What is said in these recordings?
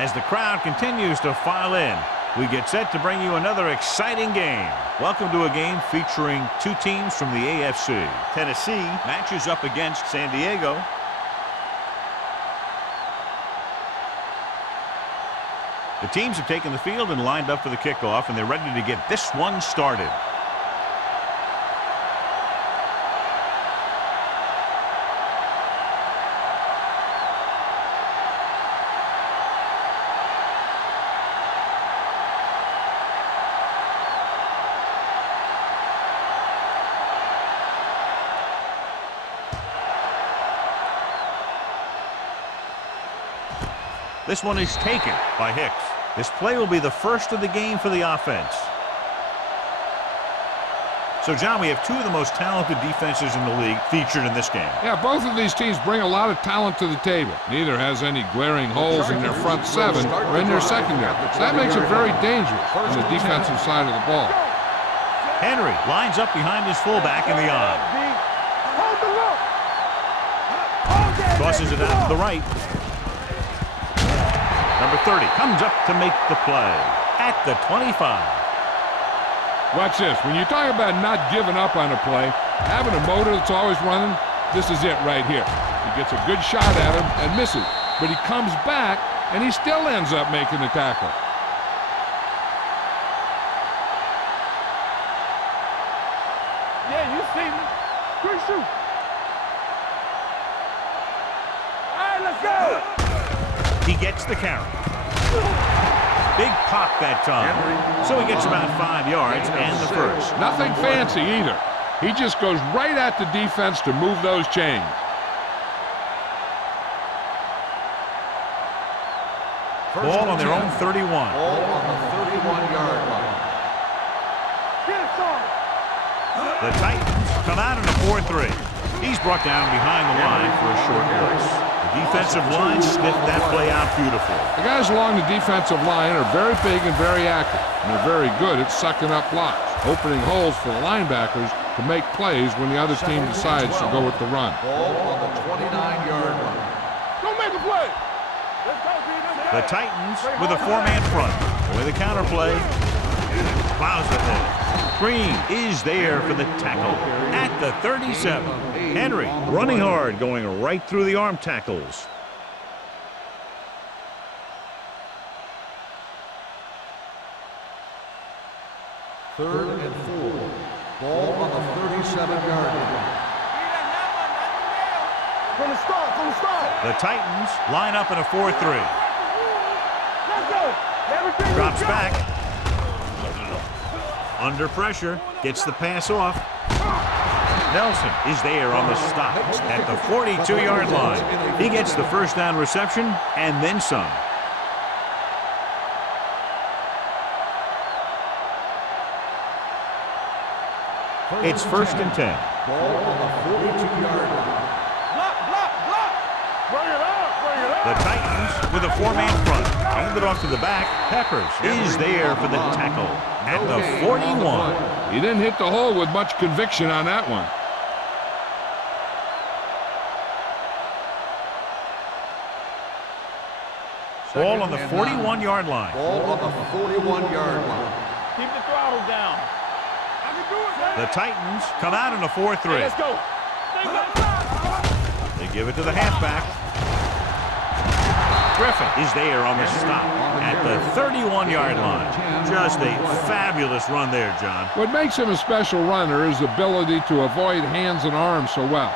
As the crowd continues to file in, we get set to bring you another exciting game. Welcome to a game featuring two teams from the AFC. Tennessee matches up against San Diego. The teams have taken the field and lined up for the kickoff, and they're ready to get this one started. This one is taken by Hicks. This play will be the first of the game for the offense. So, John, we have two of the most talented defenses in the league featured in this game. Yeah, both of these teams bring a lot of talent to the table. Neither has any glaring holes in their front seven or in their secondary. So that makes it very dangerous on the defensive side of the ball. Henry lines up behind his fullback in the on. Tosses it out to the right. Number 30 comes up to make the play at the 25. Watch this. When you talk about not giving up on a play, having a motor that's always running, this is it right here. He gets a good shot at him and misses, but he comes back and he still ends up making the tackle. Yeah, you see me. Good shoot. All right, let's go. He gets the carry. Big pop that time. So he gets about 5 yards and the first. Nothing fancy either. He just goes right at the defense to move those chains. Ball on their own 31. Ball on the 31-yard line. The Titans come out in a 4-3. He's brought down behind the line for a short loss. The defensive line sniffed that play out beautiful. The guys along the defensive line are very big and very active, and they're very good at sucking up blocks, opening holes for the linebackers to make plays when the other team decides to go with the run. Ball on the 29-yard line. Don't make a play. The Titans with a four-man front. With a counter play. Plows ahead. Green is there for the tackle at the 37. Henry running hard, going right through the arm tackles. Third and 4. Ball on the 37-yard line. From the start. The Titans line up in a 4-3. Let's go. Everything Drops back. Under pressure, gets the pass off. Nelson is there on the stop at the 42-yard line. He gets the first down reception and then some. It's 1st and 10. Ball on the 42-yard line. Block. Bring it up. The Titans with a four-man front. Handed off to the back. Peppers is there for the tackle at the 41. He didn't hit the hole with much conviction on that one. Ball on the 41-yard line. Ball on the 41-yard line. Keep the throttle down. I can do it, man. The Titans come out in a 4-3. Hey, let's go. They give it to the halfback. Griffin is there on the stop at the 31-yard line. Just a fabulous run there, John. What makes him a special runner is the ability to avoid hands and arms so well.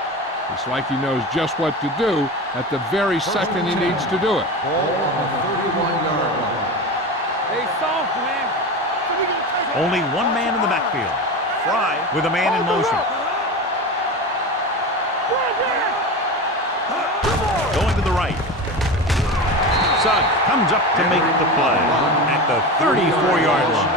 It's like he knows just what to do at the very second he needs to do it. Ball on the 31-yard line. Hey, soft, man. Only one man in the backfield. Fry with a man in motion. Going to the right. Suggs comes up to make the play at the 34-yard line.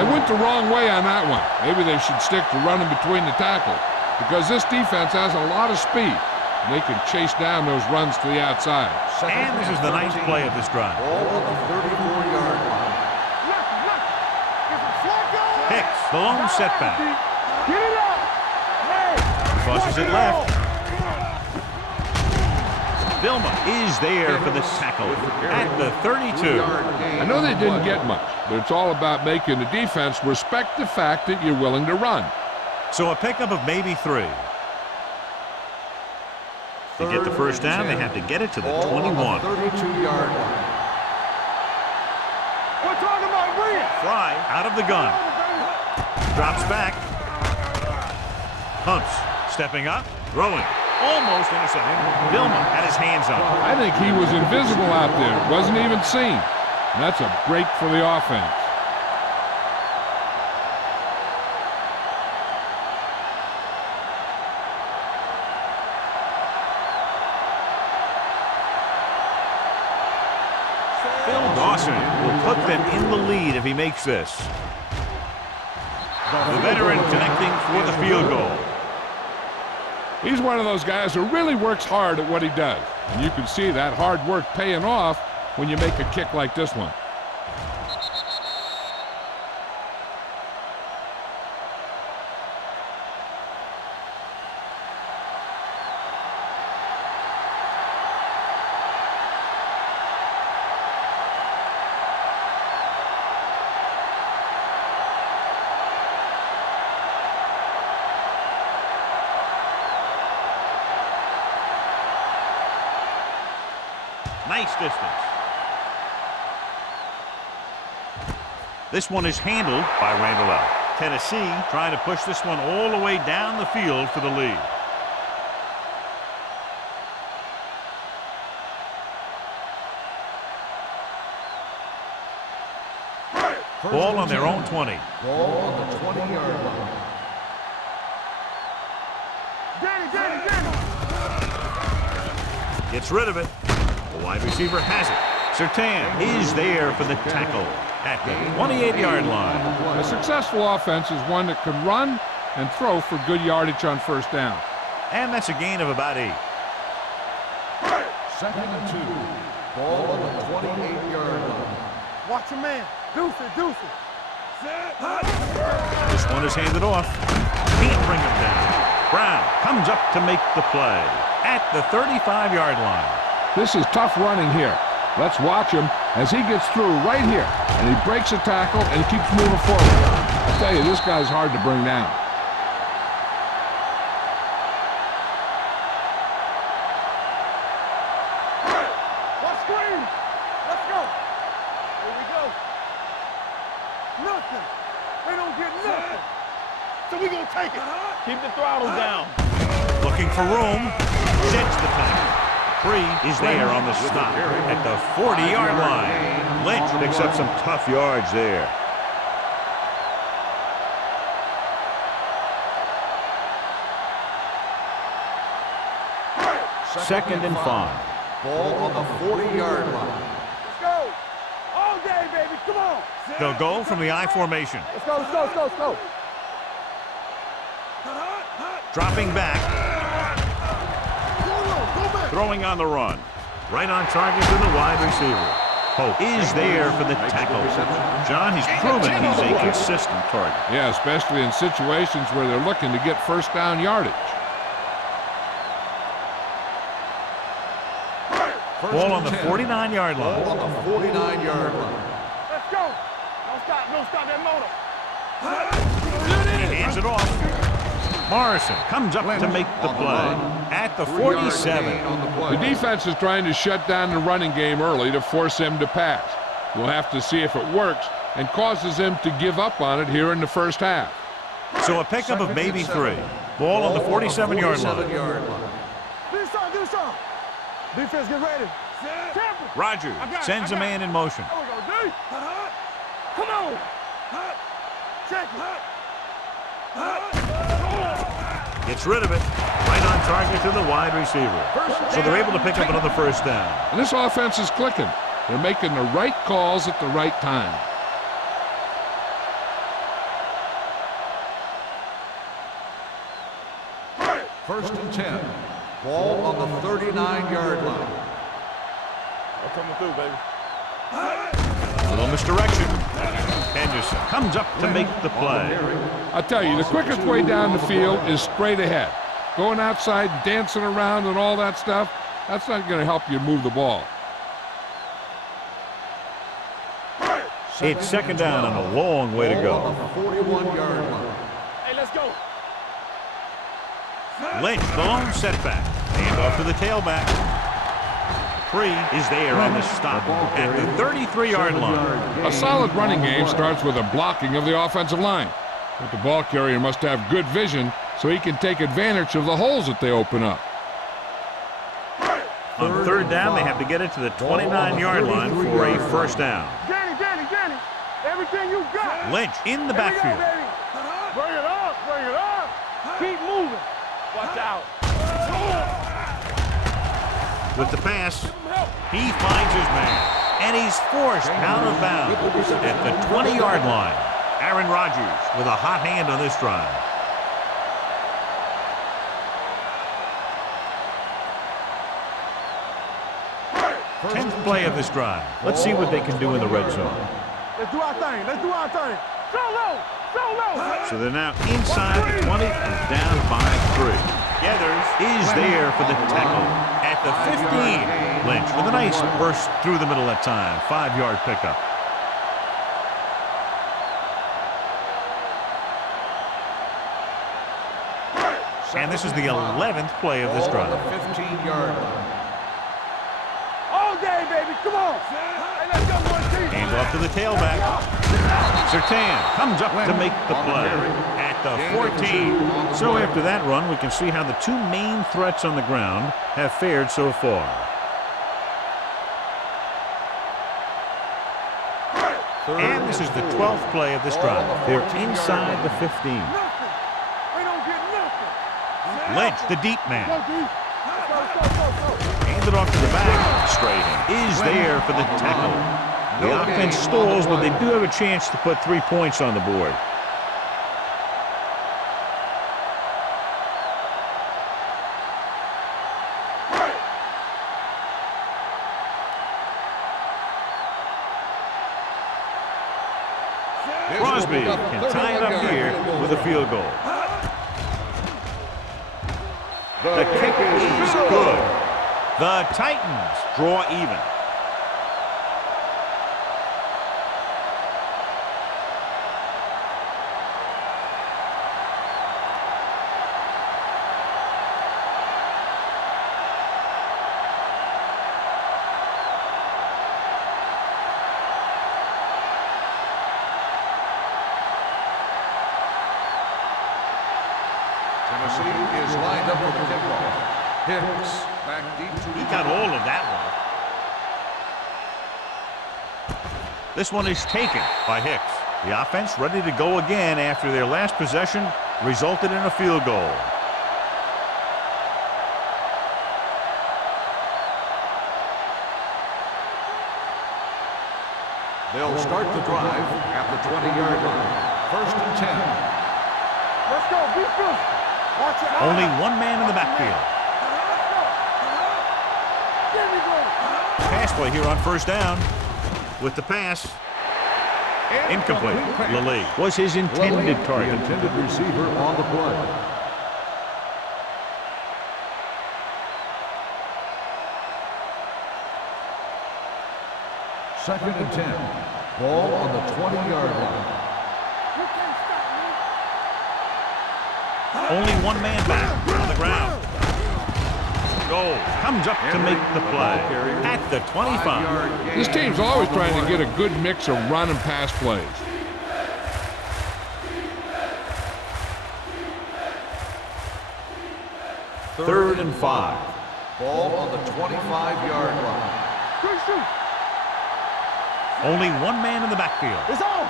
They went the wrong way on that one. Maybe they should stick to running between the tackles, because this defense has a lot of speed, and they can chase down those runs to the outside. And this is the ninth play of this drive. Ball on the 34-yard line. Hicks, the lone setback. Get it up. Hey. Crosses it left. Vilma is there for the tackle at the 32. I know they didn't get much, but it's all about making the defense respect the fact that you're willing to run. So a pickup of maybe 3. To get the first down, they have to get it to the 21. 32-yard line. We're talking about win. Fry out of the gun. Drops back. Hunts. Stepping up. Throwing. Almost intercepted. Vilma had his hands on it. I think he was invisible out there. Wasn't even seen. And that's a break for the offense. Dawson will put them in the lead if he makes this. The veteran connecting for the field goal. He's one of those guys who really works hard at what he does. And you can see that hard work paying off when you make a kick like this one. Nice distance. This one is handled by Randall L. Tennessee trying to push this one all the way down the field for the lead. Ball on their own 20. Ball on the 20-yard line. Gets rid of it. The wide receiver has it. Surtain is there for the tackle at the 28-yard line. A successful offense is one that can run and throw for good yardage on first down. And that's a gain of about 8. 2nd and 2. Ball on the 28-yard line. Watch your man. Deuce it. This one is handed off. Can't bring him down. Brown comes up to make the play at the 35-yard line. This is tough running here. Let's watch him as he gets through right here. And he breaks a tackle and keeps moving forward. I tell you, this guy's hard to bring down. Watch screen. Let's go. Here we go. Nothing. They don't get nothing. So we're going to take it. Keep the throttle down. Looking for room. Sets the tackle. Free is there on the stop at the 40-yard line. Lynch picks up some tough yards there. Second and 5. Ball on the 40-yard line. Let's go. All day, baby. Come on. They'll go from the I formation. Let's go. Dropping back. Throwing on the run. Right on target to the wide receiver. Hope is there for the tackle. John, he's proven he's a consistent target. Yeah, especially in situations where they're looking to get first down yardage. Ball on the 49-yard line. Ball on the 49-yard line. Let's go. Don't stop that motor. He hands it off. Morrison comes up to make the play at the 47. The defense is trying to shut down the running game early to force him to pass. We'll have to see if it works and causes him to give up on it here in the first half. So a pickup of maybe 3. Ball on the 47-yard line. Do something. Defense, get ready. Rogers sends a man in motion. There we go, D. Come on. Check it. Gets rid of it. Right on target to the wide receiver. So they're able to pick up another first down. And this offense is clicking. They're making the right calls at the right time. First and 10. Ball on the 39-yard line. I'm coming through, baby. A little misdirection. Henderson comes up to make the play. I'll tell you, the quickest way down the field is straight ahead. Going outside, dancing around and all that stuff, That's not going to help you move the ball. It's second down and a long way to go. 41-yard line. Hey, let's go. Lynch, the lone setback. Hand off to the tailback. Free is there on the stop at the 33-yard line. A solid running game starts with a blocking of the offensive line. But the ball carrier must have good vision so he can take advantage of the holes that they open up. On third down, they have to get it to the 29-yard line for a first down. Danny, everything you got. Lynch in the backfield. Bring it up. Keep moving. Watch out. With the pass, he finds his man, and he's forced out of bounds at the 20-yard line. Aaron Rodgers with a hot hand on this drive. Tenth play of this drive. Let's see what they can do in the red zone. Let's do our thing. Solo. So they're now inside the 20 and down by 3. Gathers is there for the tackle at the 15. Lynch with a nice burst through the middle that time. 5-yard pickup. And this is the 11th play of this drive. 15-yard line. All day, baby. Come on. Hey, let's go, boys. Hand off to the tailback. Sertan comes up to make the play at the 14. So after that run, we can see how the two main threats on the ground have fared so far. And this is the 12th play of this drive. They're inside the 15. We don't get nothing. Lynch, the deep man. Handed off to the back. Straight in. Is there for the tackle. The offense stalls, but they do have a chance to put 3 points on the board. Crosby can tie it up here with a field goal. The kick is good. The Titans draw even. Tennessee is lined up for the kickoff. Hicks back deep to He got all of that one. This one is taken by Hicks. The offense ready to go again after their last possession resulted in a field goal. They'll start the drive at the 20-yard line. 1st and 10. Let's go. Be first. Watch it. Only one man in the backfield. Pass play here on first down. With the pass. Incomplete. Lally was his intended target. The intended receiver on the play. Second and 10. Ball on the 20-yard line. Only one man back on the ground. Goal comes up to make the play at the 25. This team's always trying to get a good mix of run and pass plays. Third and 5. Ball on the 25-yard line. Good shoot. Only one man in the backfield. It's on.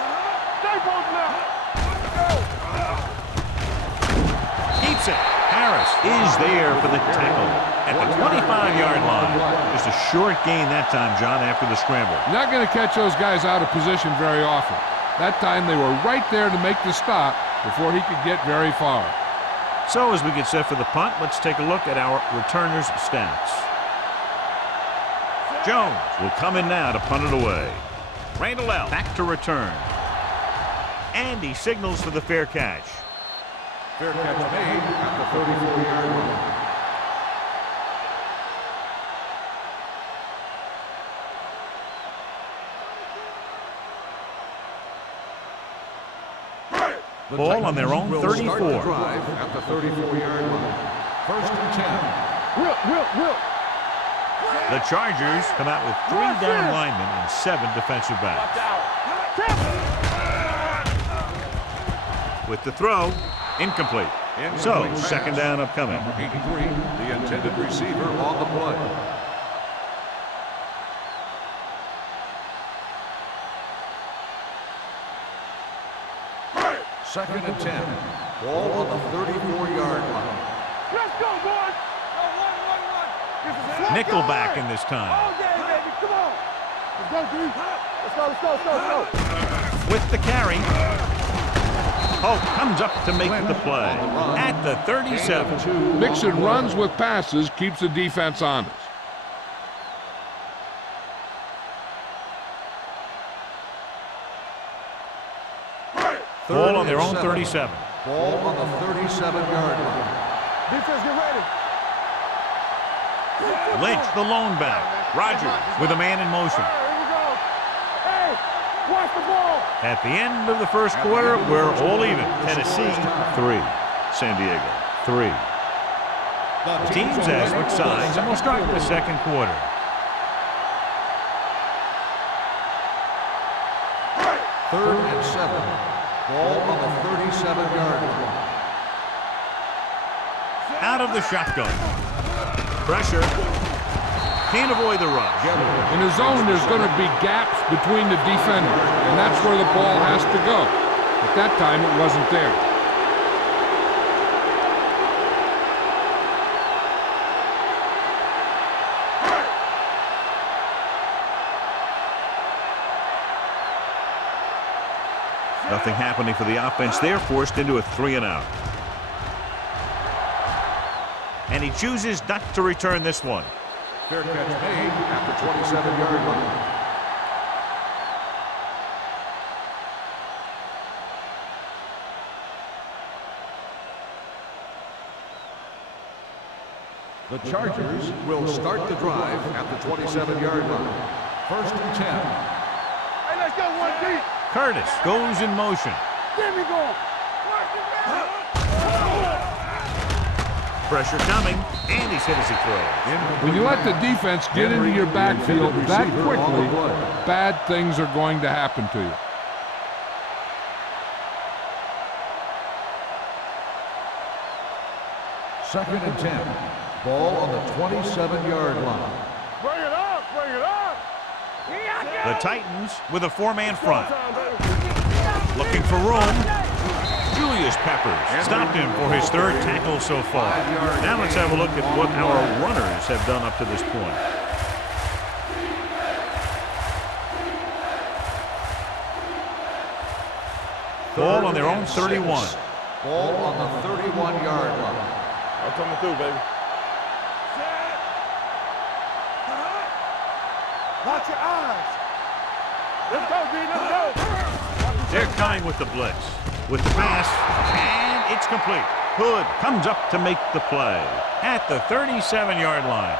Stay both now. Keeps it. Harris is there for the tackle at the 25-yard line. Just a short gain that time, John, after the scramble. Not going to catch those guys out of position very often. That time they were right there to make the stop before he could get very far. So as we get set for the punt, let's take a look at our returners' stats. Jones will come in now to punt it away. Randall L. back to return. And he signals for the fair catch. Fair catch made at the 34-yard line. The Ball on their own Titans will 34. start the drive at the 34-yard line. First and 10. Will. The Chargers come out with 3 down linemen and 7 defensive backs. With the throw, incomplete. So, second down upcoming. Number 83, the intended receiver on the play. Second and 10. Ball on the 34-yard line. Let's go, boys. Nickelback in this time. All day, baby. Come on. Let's go, D. Let's go. With the carry. Hope comes up to make the play at the 37. Mixing runs with passes keeps the defense honest. Ball on their own 37. Ball on the 37-yard line. Defense, get ready. Lynch, the lone back. Rogers with a man in motion. Here we go. Hey, watch the ball. At the end of the first quarter, we're all even. Tennessee, 3. San Diego, 3. Teams have switched sides, and we'll start the second quarter. Third and 7. Ball on the 37-yard line. Out of the shotgun. Pressure. Can't avoid the rush. In the zone, there's going to be gaps between the defenders, and that's where the ball has to go. At that time, it wasn't there. Nothing happening for the offense. They're forced into a 3-and-out. And he chooses not to return this one. Fair catch made at the 27-yard line. The Chargers will start the drive at the 27-yard line. First and 10. Hey, let's go, 1D. Curtis goes in motion. There we go. Pressure coming, and he's hit as he throws. When you let the defense get into your backfield that quickly, bad things are going to happen to you. Second and 10. Ball on the 27-yard line. Bring it up. The Titans with a 4-man front. Looking for room. Julius Peppers stopped him for his 3rd tackle so far. Now let's have a look at what our runners have done up to this point. Ball on their own 31. Ball on the 31-yard line. I'm coming through, baby. Watch your eyes. Let's go, D. Let's go. They're coming with the blitz. With the pass, and it's complete. Hood comes up to make the play at the 37-yard line.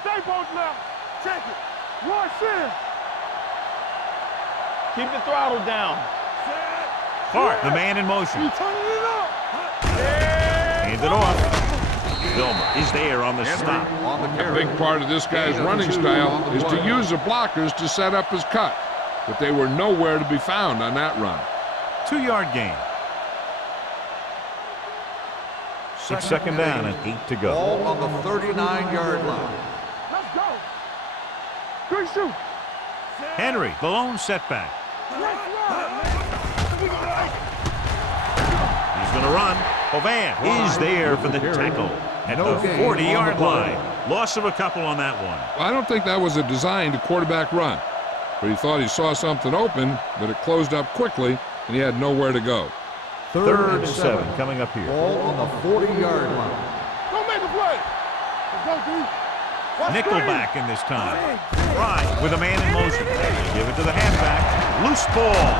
Stay both left. Check it. Rush in. Keep the throttle down. Clark, the man in motion. You turning it up. Hand it off. Vilma is there on the stop. On the A carry. big part of this guy's running style is to use the blockers to set up his cut, but they were nowhere to be found on that run. 2-yard gain. It's second down and 8 to go. Ball on the 39-yard line. Let's go. Good shoot. Henry, the lone setback. He's going to run. Hovan is there for the tackle at the 40-yard line. Loss of a couple on that one. Well, I don't think that was a designed quarterback run, but he thought he saw something open, but it closed up quickly, and he had nowhere to go. Third and 7 coming up here. Ball on the 40-yard line. Don't make a play. Let's go, D. Nickelback in this time. Fry with a man in motion. Give it to the halfback. Loose ball.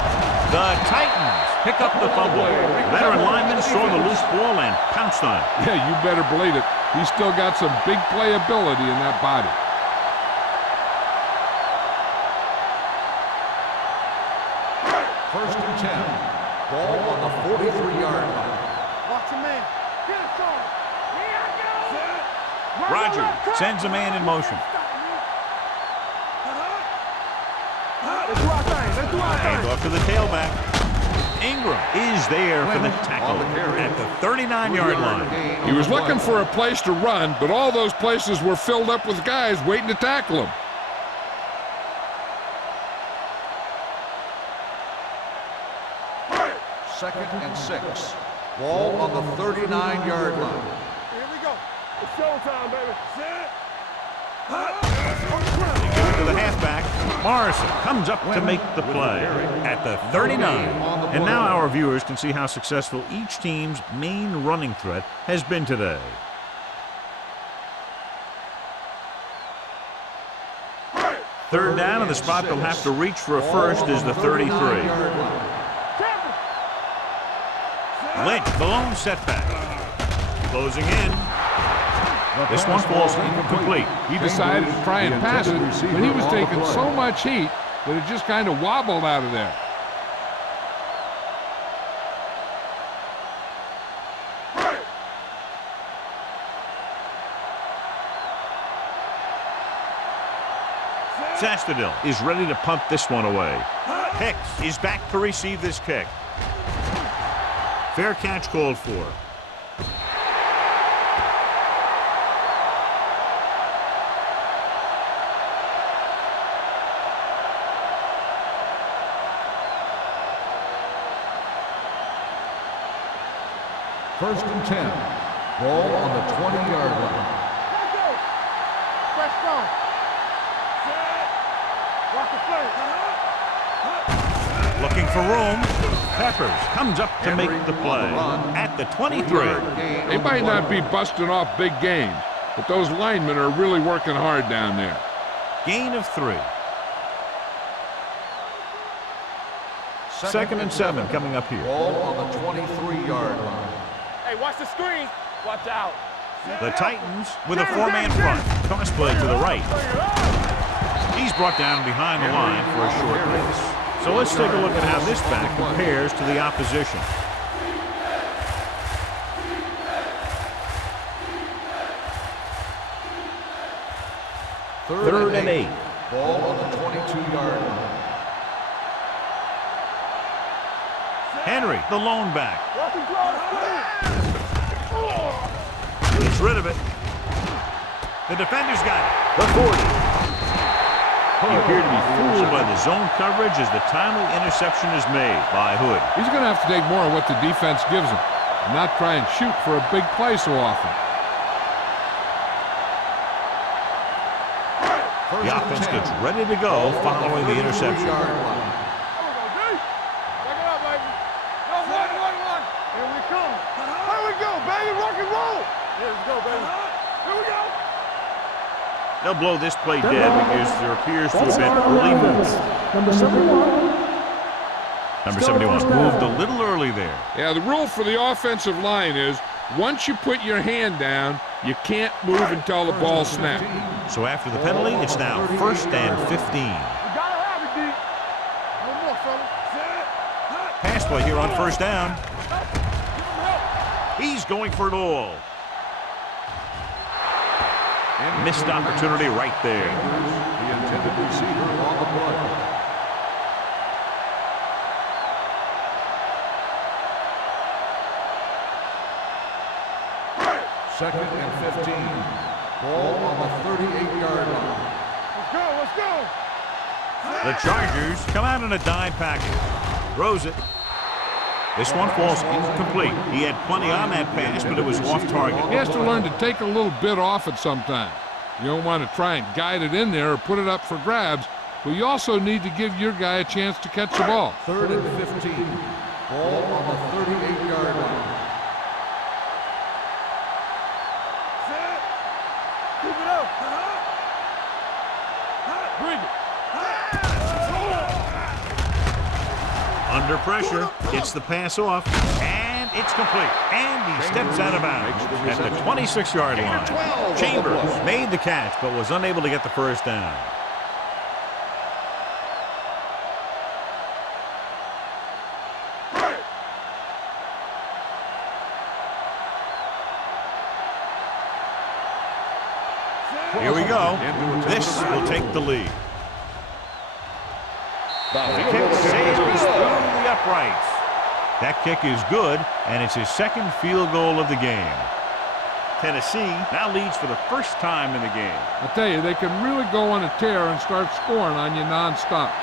The Titans pick up the fumble. Veteran lineman saw the loose ball and pounced on it. Yeah, you better believe it. He's still got some big playability in that body. First and 10. Ball on the 43-yard line. Watch a man. Get it, son. Roger sends a man in motion. Let's do our thing. Let's do our Hand thing. off to the tailback. Ingram is there for the tackle at the 39-yard line. He was looking for a place to run, but all those places were filled up with guys waiting to tackle him. Second and 6. Ball on the 39-yard line. Here we go. It's showtime, baby. Set. They give it to the halfback. Morrison comes up to make the play at the 39. And now our viewers can see how successful each team's main running threat has been today. Third down, and the spot they'll have to reach for a first is the 33. Lynch, the lone setback. Closing in. This one falls incomplete. He decided to try and pass it, but he was taking so much heat that it just kind of wobbled out of there. Sastadil is ready to punt this one away. Hicks is back to receive this kick. Fair catch called for. First and 10. Ball on the 20-yard line. Let's go. Fresh stone. Set. Watch the play. Looking for room. Peppers comes up to make the play at the 23. They might not be busting off big games, but those linemen are really working hard down there. Gain of 3. Second and 7 coming up here. Ball on the 23-yard line. Hey, watch the screen. Watch out. The Titans with a 4-man front. Toss play to the right. He's brought down behind the line for a short pass. So let's take a look at how this back compares to the opposition. Third and 8. Ball on the 22-yard line. Henry, the lone back. Watch him throw. Gets rid of it. The defender's got it. The 40. He appeared to be fooled by the zone coverage as the timely interception is made by Hood. He's going to have to take more of what the defense gives him and not try and shoot for a big play so often. The offense gets ready to go following the interception. Here we come. Here we go, baby. Rock and roll. Here we go, baby. Here we go. They'll blow this play dead because there appears to have been early movement. Number 71. Number 71 moved a little early there. Yeah, the rule for the offensive line is once you put your hand down, you can't move until the ball snaps. So after the penalty, it's now 1st and 15. We gotta have it, D. No more, fellas. Pass play here on 1st down. He's going for it all. Missed opportunity right there. The intended receiver on the play. Second and 15. Ball on the 38-yard line. Let's go, let's go. The Chargers come out in a dime package. Throws it. This one falls incomplete. He had plenty on that pass, but it was off target. He has to learn to take a little bit off it sometime. You don't want to try and guide it in there or put it up for grabs, but you also need to give your guy a chance to catch the ball. Third and 15. Ball on the 38-yard line. Set. Keep it up. Bring it. Under pressure, gets the pass off, and it's complete. And he steps out of bounds at the 26-yard line. Chambers made the catch, but was unable to get the first down. Here we go. This will take the lead. The kick sails through the uprights. That kick is good, and it's his second field goal of the game. Tennessee now leads for the first time in the game. I tell you, they can really go on a tear and start scoring on you nonstop.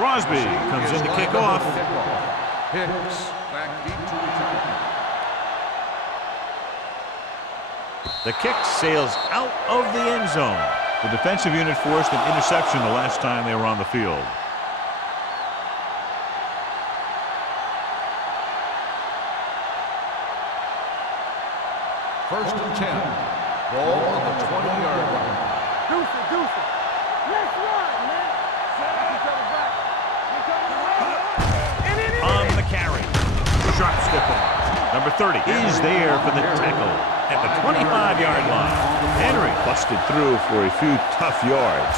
Crosby comes in to kick off. Hicks back deep to return. The kick sails out of the end zone. The defensive unit forced an interception the last time they were on the field. First and 10. Ball on the 20-yard line. Deuce. Let's run, man. On the carry. Sharp stiff arm. Number 30 is there for the tackle at the 25-yard line. Henry busted through for a few tough yards.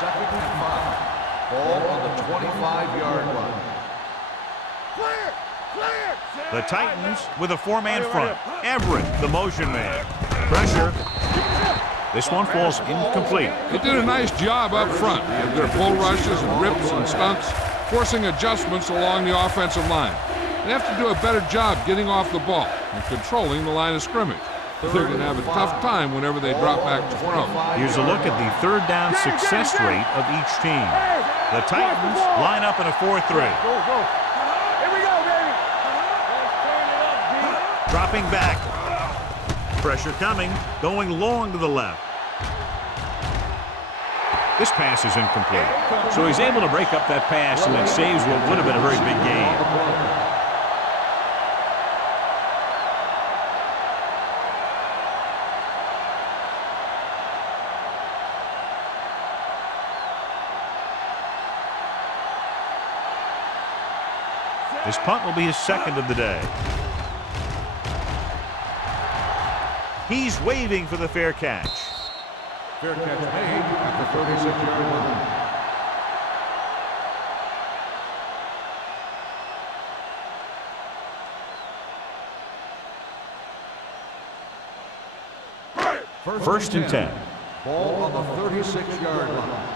Second and 5. Ball on the 25-yard line. Clear. The Titans with a four-man front. Everett, the motion man. Pressure. This one falls incomplete. They did a nice job up front with their bull rushes and rips and stunts, forcing adjustments along the offensive line. They have to do a better job getting off the ball and controlling the line of scrimmage. They're going to have a tough time whenever they drop back to throw. Here's a look at the third down success rate of each team. The Titans line up in a 4-3. Go. Here we go, baby. Let's turn it up, D. Dropping back. Pressure coming, going long to the left. This pass is incomplete. So he's able to break up that pass, and it saves what would have been a very big gain. This punt will be his second of the day. He's waving for the fair catch. Fair catch made at the 36-yard line. First and 10. Ball on the 36-yard line.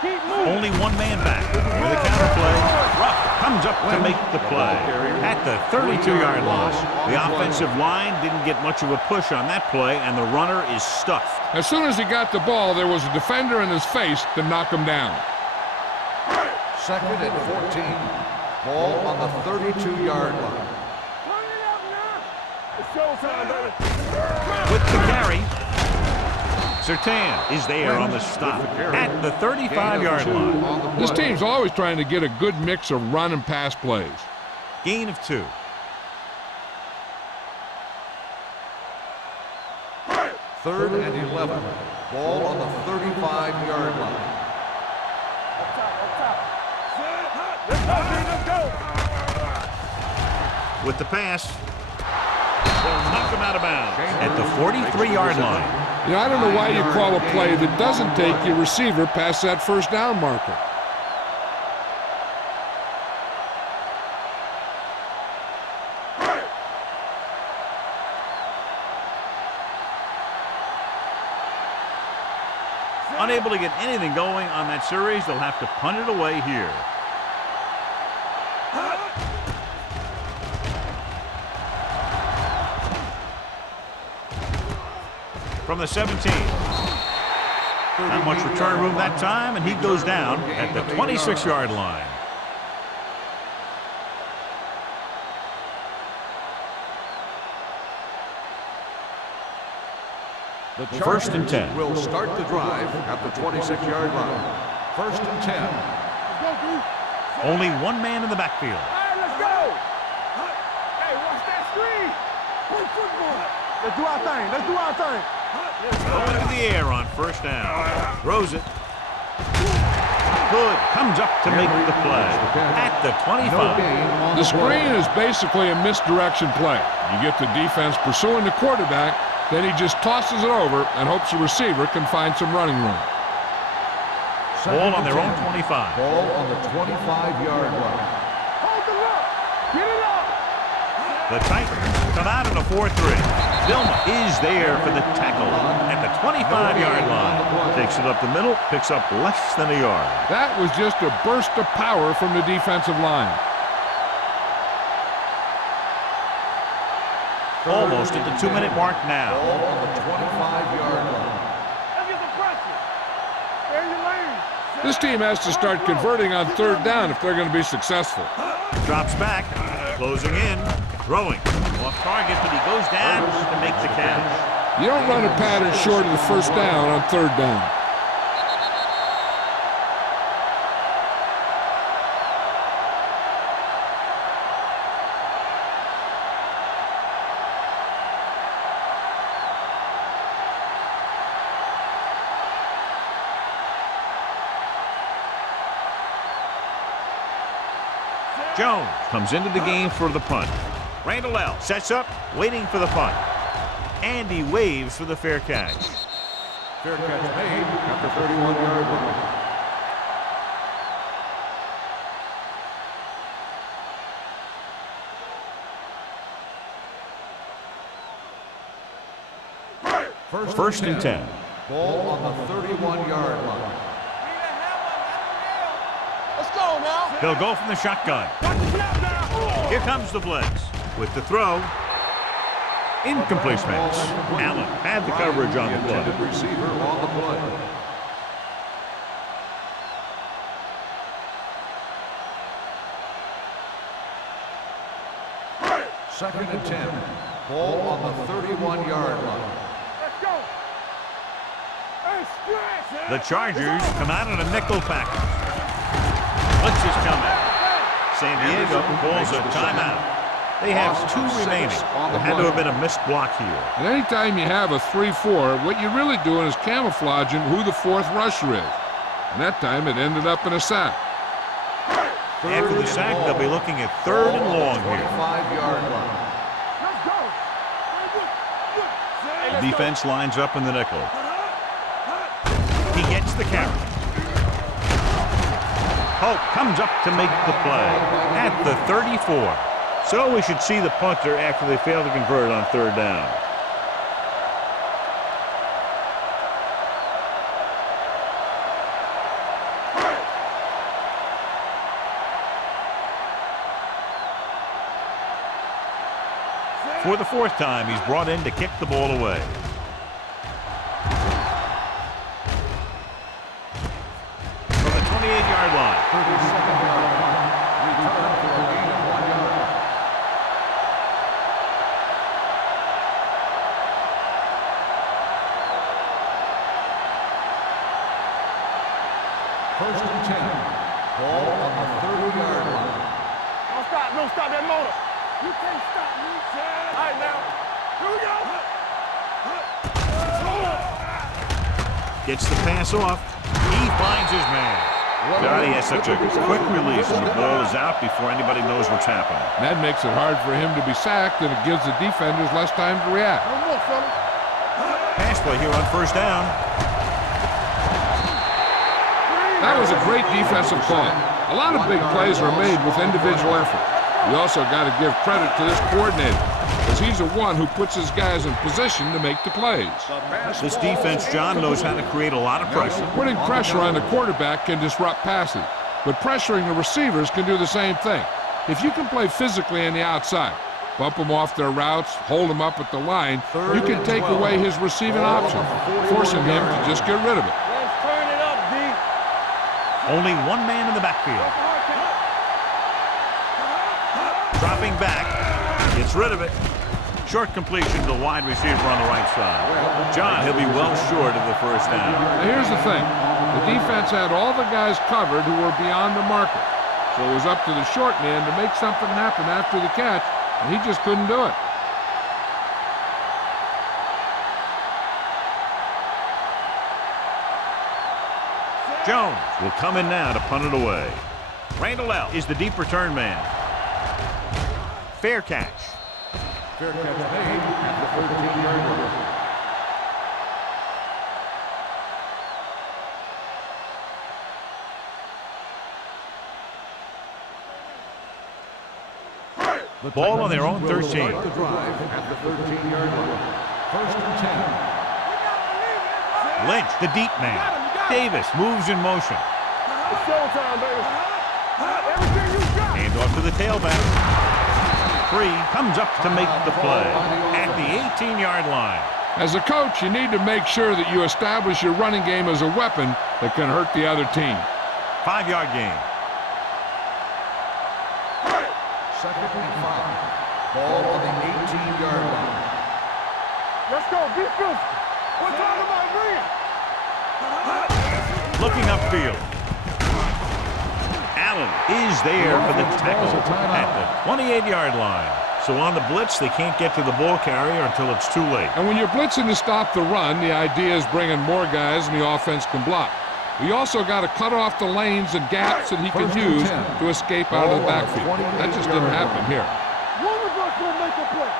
Keep moving. Only one man back with a counter play. Ruff comes up to make the play at the 32-yard line. The offensive line didn't get much of a push on that play, and the runner is stuffed. As soon as he got the ball, there was a defender in his face to knock him down. Second and 14. Ball on the 32-yard line. Turn it up now. It's showtime, baby. With the carry, Surtain is there on the stop at the 35-yard line. This team's always trying to get a good mix of run and pass plays. Gain of 2. Third and 11. Ball on the 35-yard line. Up top. Let's go. With the pass, they'll knock him out of bounds at the 43-yard line. You know, I don't know why you call a play that doesn't take your receiver past that first down marker. Unable to get anything going on that series, they'll have to punt it away here. From the 17. Not much return room that time, and he goes down at the 26-yard line. The First and 10. will start the drive at the 26-yard line. First and 10. Let's go, dude. Only one man in the backfield. All right, let's go. Hey, watch that screen. Play football. Let's do our thing. Let's do our thing. Going to the air on first down. Throws it. Good. Comes up to make the play at the 25. The screen is basically a misdirection play. You get the defense pursuing the quarterback, then he just tosses it over and hopes the receiver can find some running room. Ball on their own 25. Ball on the 25-yard line. Hold it up. Get it up. The Titans come out in a 4-3. Dilma is there for the tackle at the 25-yard line. Takes it up the middle, picks up less than a yard. That was just a burst of power from the defensive line. Almost at the 2-minute mark now. Ball on the 25-yard line. Let's get the pressure. Stay in your lane. This team has to start converting on third down if they're going to be successful. Drops back, closing in, throwing. Off target, but he goes down to make the catch. You don't run a pattern short of the first down on third down. Jones comes into the game for the punt. Randall L. sets up, waiting for the punt. And he waves for the fair catch. Fair catch made at the 31-yard line. First and 10. Ball on the 31-yard line. Let's go now. He'll go from the shotgun. Here comes the blitz. With the throw. Incomplete pass. Allen had the coverage on the play. Intended receiver on the play. Second and 10. Ball on the 31-yard line. Let's go. Hey, stretch. The Chargers come out in a nickel package. Blitz is coming. San Diego calls a timeout. They have 2 remaining. There had to have been a missed block here. And anytime you have a 3-4, what you're really doing is camouflaging who the fourth rusher is. And that time it ended up in a sack. After the sack, they'll be looking at 3rd and long here. 25-yard line. Let's go. The defense lines up in the nickel. He gets the carry. Hope comes up to make the play at the 34. So we should see the punter after they fail to convert on 3rd down. For the 4th time, he's brought in to kick the ball away. From the 28-yard line. 32nd-yard line. Return for a gain of 1 yard. First and 10. Ball on the 30-yard line. Don't stop that motor. You can't stop me. All right, now. Here we go. Gets the pass off. He finds his man. Johnny has such a quick release, and the ball is out before anybody knows what's happening. That makes it hard for him to be sacked, and it gives the defenders less time to react. No more, fellas. Pass play here on 1st down. That was a great defensive call. A lot of big plays are made with individual effort. You also got to give credit to this coordinator, because he's the one who puts his guys in position to make the plays. This defense, John, knows how to create a lot of pressure. Putting pressure on the quarterback can disrupt passing, but pressuring the receivers can do the same thing. If you can play physically on the outside, bump them off their routes, hold them up at the line, you can take away his receiving option, forcing him to just get rid of it. Let's turn it up, D. Only one man in the backfield. Dropping back. Gets rid of it. Short completion to the wide receiver on the right side. John, he'll be well short of the first down. Now here's the thing. The defense had all the guys covered who were beyond the marker. So it was up to the short man to make something happen after the catch, and he just couldn't do it. Jones will come in now to punt it away. Randall L. is the deep return man. Fair catch. Fair catch made at the 13-yard line. The ball on their own 13. Start the drive at the 13-yard line. First and 10. Lynch, the deep man. Davis moves in motion. It's showtime, baby. Everything you got. Hand off to the tailback. 3 comes up to make the play at the 18-yard line. As a coach, you need to make sure that you establish your running game as a weapon that can hurt the other team. 5-yard gain. Second and 5. Ball on the 18-yard line. Let's go. Be physical. We're talking about green. Looking upfield. Allen is there for the tackle at the 28-yard line. So on the blitz, they can't get to the ball carrier until it's too late. And when you're blitzing to stop the run, the idea is bringing more guys and the offense can block. We also got to cut off the lanes and gaps that he can use to escape out of the backfield. That just didn't happen here. One of us will make a play.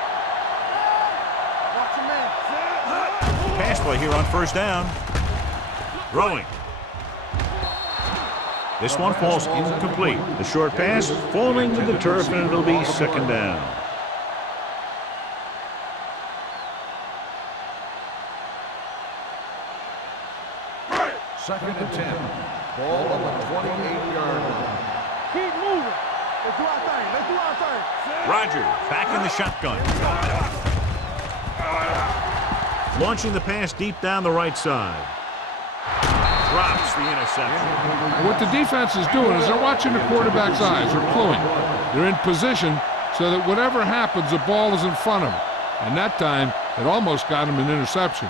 Watch your man. Pass play here on first down. Throwing. This one falls incomplete. The short pass falling to the turf, and it'll be second down. Second and 10. Ball on the 28-yard line. Keep moving. Let's do our thing. Let's do our thing. Rogers back in the shotgun. Launching the pass deep down the right side. Drops the interception. And what the defense is doing is they're watching the quarterback's eyes. They're cluing. They're in position so that whatever happens, the ball is in front of them. And that time, it almost got him an interception.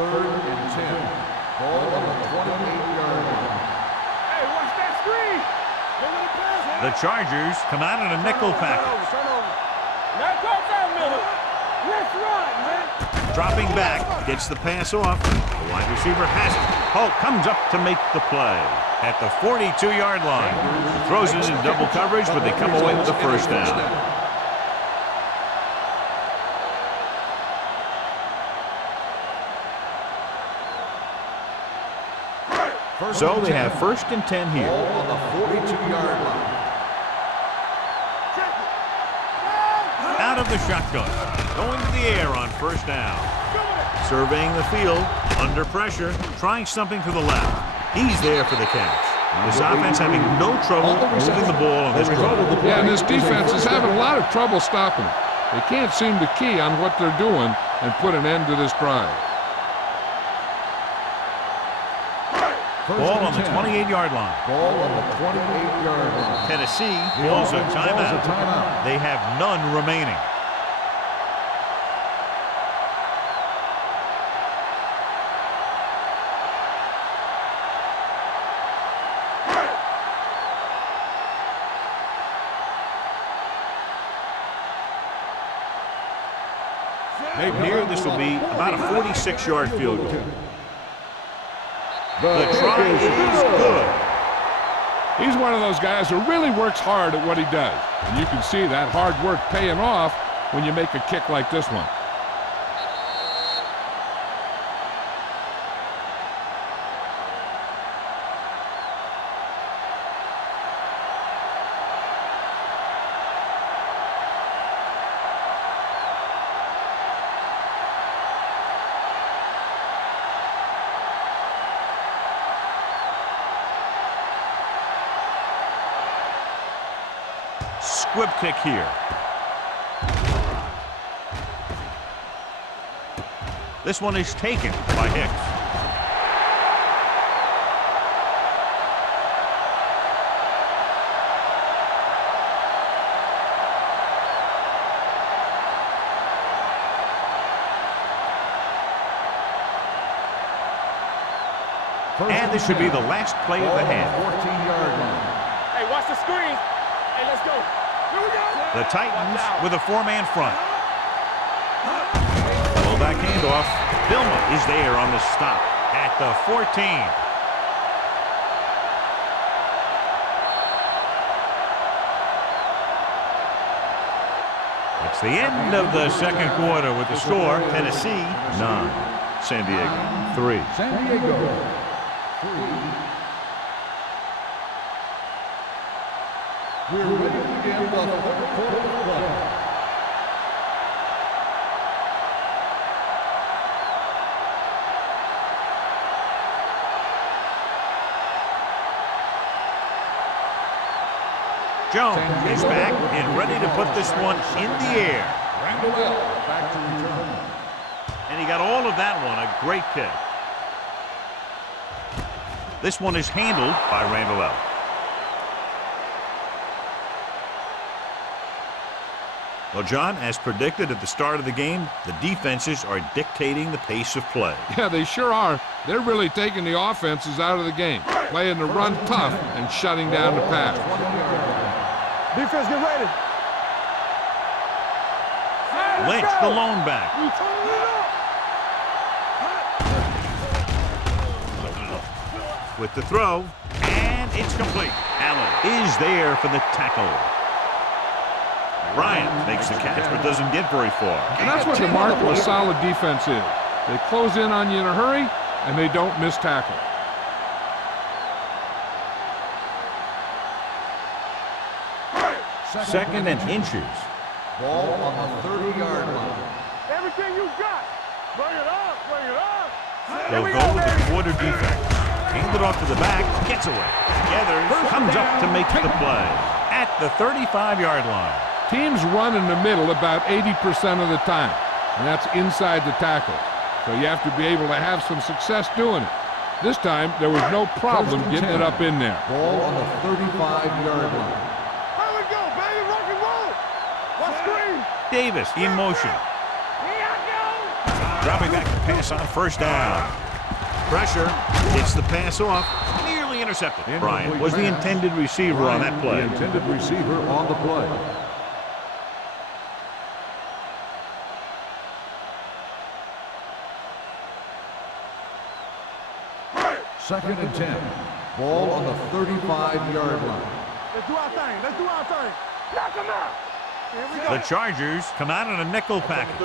Third and 10. Ball on the 28-yard line. Hey, watch that screen. The Chargers come out in a nickel package. Turn over. Now go down, Miller. Let's run, man. Dropping back, gets the pass off. The wide receiver has it. Hulk comes up to make the play at the 42-yard line. Throws it in double coverage, but they come away with the first down. So they have first and 10 here. Ball on the 42-yard line. Out of the shotgun. Going to the air on first down. Surveying the field. Under pressure. Trying something to the left. He's there for the catch. This offense having no trouble moving the ball on this drive. Yeah, and this defense is having a lot of trouble stopping it. They can't seem to key on what they're doing and put an end to this drive. Ball on the 28-yard line. Ball on the 28-yard line. Tennessee calls a timeout. They have none remaining. Here, this will be about a 46-yard field goal. The try is good. He's one of those guys who really works hard at what he does. And you can see that hard work paying off when you make a kick like this one. Squib kick here. This one is taken by Hicks. And this should be the last play of the half. 14-yard line. Hey, watch the screen. Hey, let's go. Here we go. The Titans with a four-man front. Fullback handoff. Bilma is there on the stop at the 14. It's the end of the second quarter with the score. Tennessee 9, San Diego 3. San Diego 3. We're ready to begin the third quarter of play. Jones is back and ready to put this one in the air. Randall back to return. And he got all of that one. A great kick. This one is handled by Randall L. Well, John, as predicted at the start of the game, the defenses are dictating the pace of play. Yeah, they sure are. They're really taking the offenses out of the game, playing the run tough and shutting down the pass. Defense, get ready. Lynch, the lone back. We turn it up. With the throw, and it's complete. Allen is there for the tackle. Bryant makes the catch but doesn't get very far. And that's what the mark of a solid defense is. They close in on you in a hurry, and they don't miss tackle. Second and inches. Ball on the 30-yard line. Everything you got. Bring it up. Bring it up. They'll go with the quarter defense. Hand it off to the back. Gets away. Together. Comes up to make the play. At the 35-yard line. Teams run in the middle about 80% of the time, and that's inside the tackle. So you have to be able to have some success doing it. This time, there was no problem getting it up in there. Ball on the 35-yard line. Here we go, baby. Rock and roll. Watch screen. Davis in motion. Dropping back to pass on first down. Pressure. Gets the pass off. Nearly intercepted. Bryant was the intended receiver on that play. The intended receiver on the play. Second and 10. Ball on the 35-yard line. Let's do our thing. Let's do our thing. Knock him out. Here we go. The Chargers come out in a nickel package.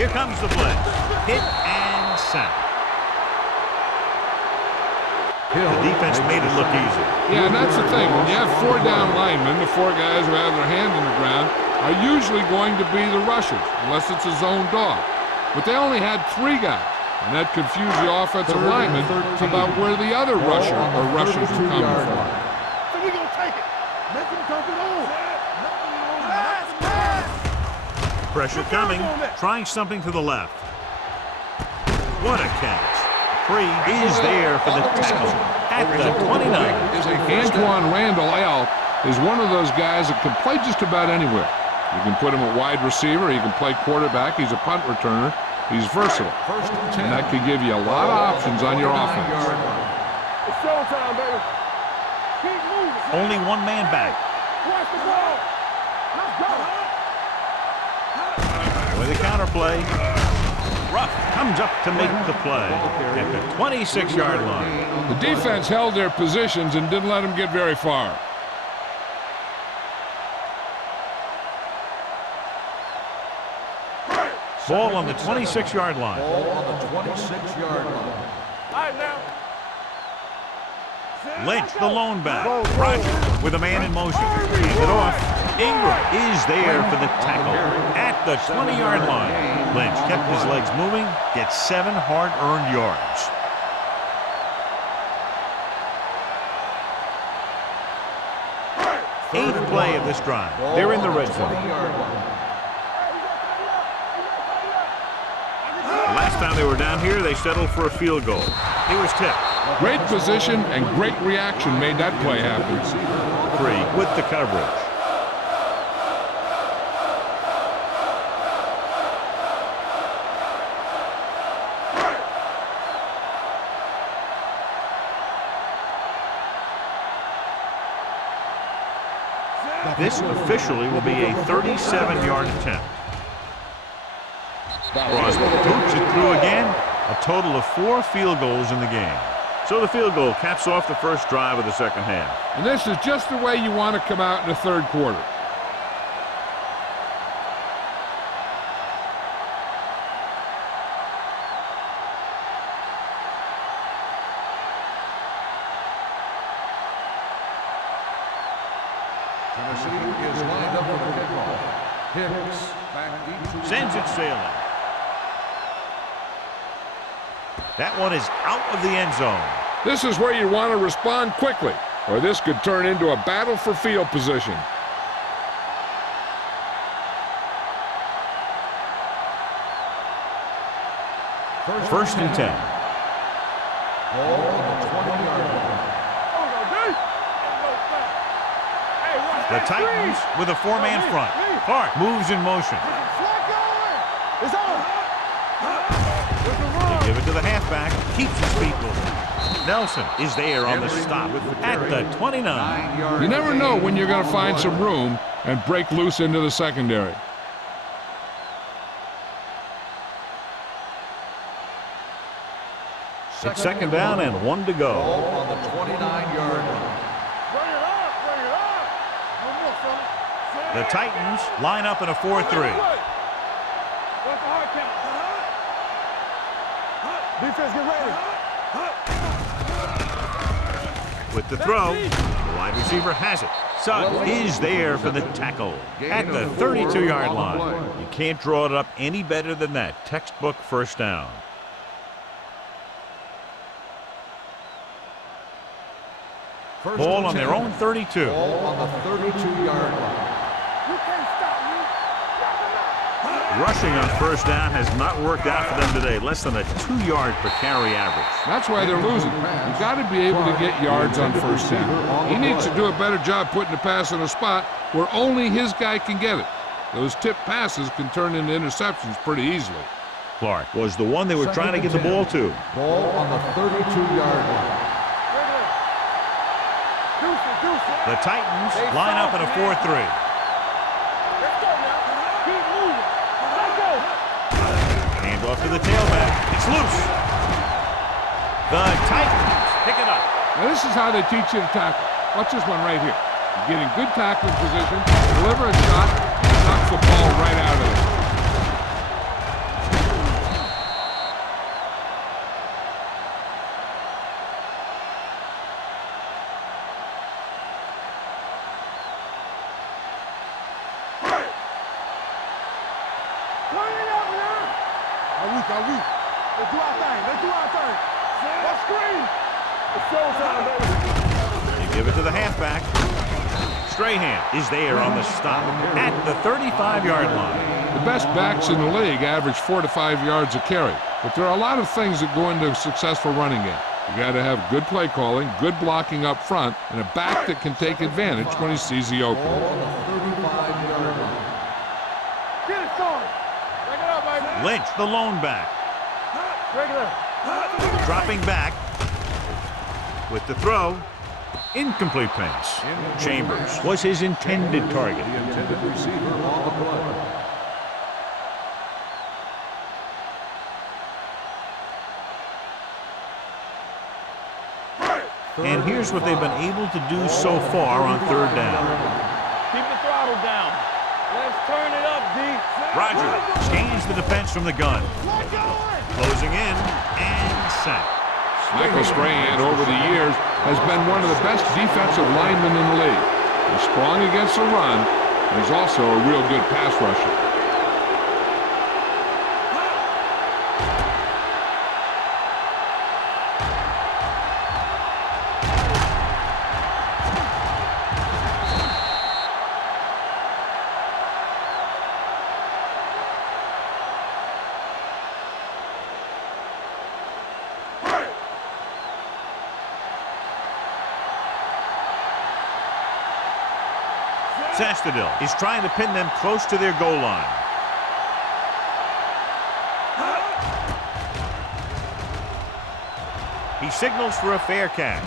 Here comes the blitz. Hit and sack. The defense made it look easy. Yeah, and that's the thing. When you have four down linemen, the four guys who have their hand in the ground are usually going to be the rushers, unless it's a zone dog. But they only had three guys, and that confused the offensive linemen about where the other rusher or rushers were coming from. So we're going to take it. Make him dump it on. Pressure coming. Trying something to the left. What a catch. Free is there for the tackle at the 29. Antoine Randall L. is one of those guys that can play just about anywhere. You can put him at wide receiver. He can play quarterback. He's a punt returner. He's versatile. And that could give you a lot of options on your offense. It's showtime, baby. Keep moving. Only one man back. Watch the ball. Let's go. With a counterplay. Ruff comes up to make the play at the 26-yard line. The defense held their positions and didn't let them get very far. Ball on the 26-yard line. Ball on the 26-yard line. All right, now. Lynch, the lone back. Roger with a man in motion. Hands it off. Ingram is there for the tackle at the 20-yard line. Lynch kept his legs moving, gets 7 hard-earned yards. Eighth play of this drive. They're in the red zone. Last time they were down here, they settled for a field goal. He was tipped. Great position and great reaction made that play happen. 3 with the coverage. This officially will be a 37-yard attempt. Crosby boots it through again. A total of 4 field goals in the game. So the field goal caps off the first drive of the second half. And this is just the way you want to come out in the third quarter. Tennessee is lined up for the kickoff. Hicks back deep. Sends it sailing. That one is out of the end zone. This is where you want to respond quickly, or this could turn into a battle for field position. First and 10. Ball on the 20-yard line. The Titans with a 4-man front. Clark moves in motion. It's on. They give it to the halfback. Keeps his feet moving. Nelson is there on the stop at the 29. You never know when you're going to find some room and break loose into the secondary. It's second down and 1 to go. Ball on the 29-yard line. The Titans line up in a 4-3. Defense, get ready. With the throw, the wide receiver has it. Suggs is there for the tackle at the 32-yard line. You can't draw it up any better than that. Textbook first down. Ball on their own 32. Ball on the 32-yard line. You can't stop me. Rushing on first down has not worked out for them today. Less than a 2-yard per carry average. That's why they're losing. You've got to be able to get yards on first down. He needs to do a better job putting the pass in a spot where only his guy can get it. Those tip passes can turn into interceptions pretty easily. Clark was the one they were trying to get the ball to. Ball on the 32-yard line. The Titans line up in a 4-3. Let's go now. Keep moving. Let's go. Hand off to the tailback. It's loose. The Titans pick it up. Now this is how they teach you to tackle. Watch this one right here. You get in good tackling position, deliver a shot, and knock the ball right out of it. Let's do our thing. Let's do our thing. Let's screen. It's showtime, baby. You give it to the halfback. Strahan is there on the stop at the 35-yard line. The best backs in the league average 4 to 5 yards a carry, but there are a lot of things that go into a successful running game. You got to have good play calling, good blocking up front, and a back that can take advantage when he sees the opening. Ball on the 35-yard line. Get it started. Bring it up, baby. Lynch, the lone back. Regular. Dropping back with the throw. Incomplete pass. Chambers was his intended target. The intended receiver on the play. And here's what they've been able to do so far on third down. Keep the throttle down. Let's turn it up, D. Roger scans the defense from the gun. Closing in and sack. Michael Strahan, over the years, has been one of the best defensive linemen in the league. He's strong against the run, and he's also a real good pass rusher. Sastadil is trying to pin them close to their goal line. He signals for a fair catch.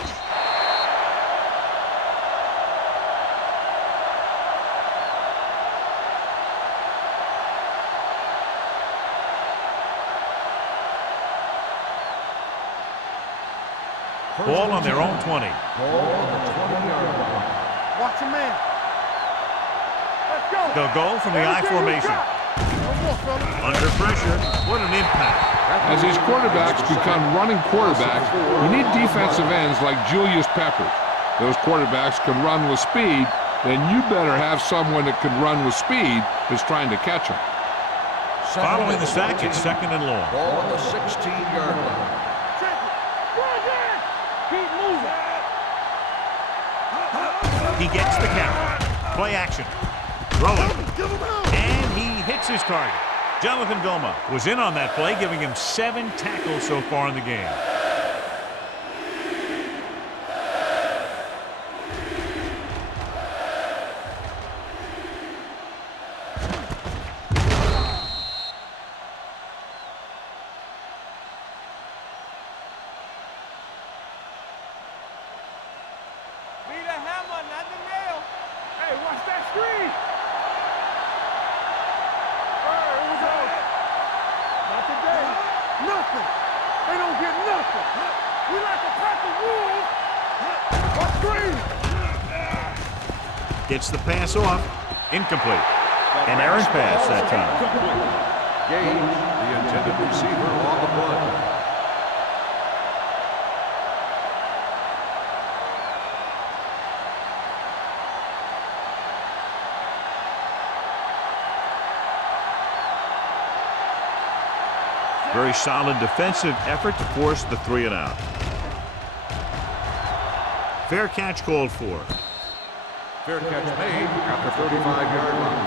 Ball on their own 20. Ball on the 20-yard line. Watch your man. Let's go. They'll go from the I formation. Under pressure, what an impact. As these quarterbacks become running quarterbacks, you need defensive ends like Julius Peppers. Those quarterbacks can run with speed, then you better have someone that can run with speed that's trying to catch them. Following the sack, it's 2nd and long. Ball on the 16-yard line. Keep moving. He gets the count. Play action. Throwing. And he hits his target. Jonathan Vilma was in on that play, giving him 7 tackles so far in the game. Need a hammer, not the nail. Hey, watch that screen. It was out. Not today. Nothing. They don't get nothing. We like a pack of wolves. What screen? Gets the pass off. Incomplete. An errant pass that time. Gage, the intended receiver on the play. Very solid defensive effort to force the 3 and out. Fair catch called for. Fair catch made at the 35-yard line.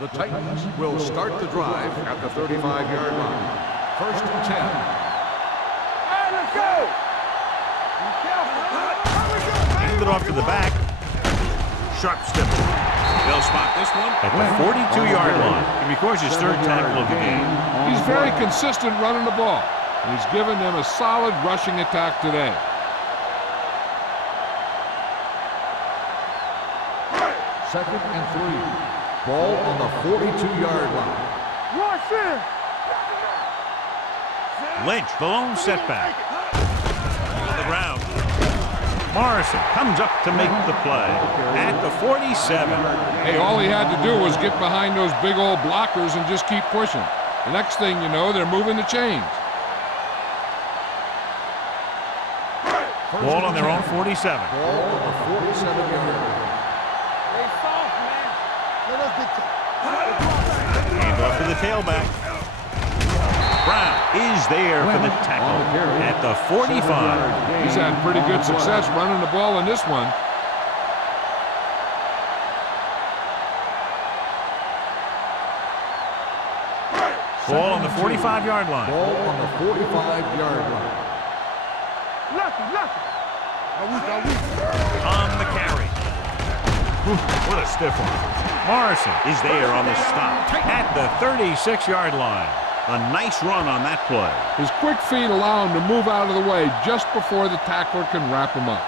The Titans will start the drive at the 35-yard line. 1st and 10. All right, let's go. Hand it off to the back. Sharp step. They'll spot this one at the 42-yard line. And records his 3rd tackle of the game. He's very consistent running the ball. And he's given them a solid rushing attack today. Second and 3. Ball on the 42-yard line. Rush in. Lynch, the lone setback. On the ground. Morrison comes up to make the play at the 47. Hey, all he had to do was get behind those big old blockers and just keep pushing. The next thing you know, they're moving the chains. Ball on their own 47. Ball on the 47-yard line. They soft, man. Let us get to Hand off to the tailback. Brown is there for the tackle at the 45. He's had pretty good success running the ball in this one. Ball on the 45-yard line. Ball on the 45-yard line. Lucky. On the carry. What a stiff one. Morrison is there on the stop at the 36-yard line. A nice run on that play. His quick feet allow him to move out of the way just before the tackler can wrap him up.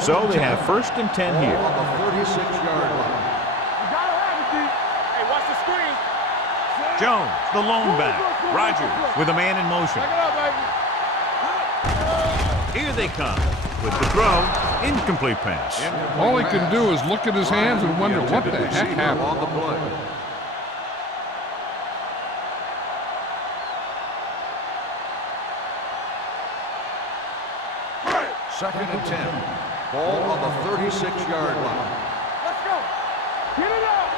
So they have 1st and 10 here. On the 36-yard line. You gotta have it, D. Hey, watch the screen. Jones, the lone back. Rogers with a man in motion. Back it up, baby. Here they come with the throw. Incomplete pass. All he can do is look at his hands and wonder what the heck happened. On the play. Second and 10. Ball on the 36-yard line. Let's go. Get it up.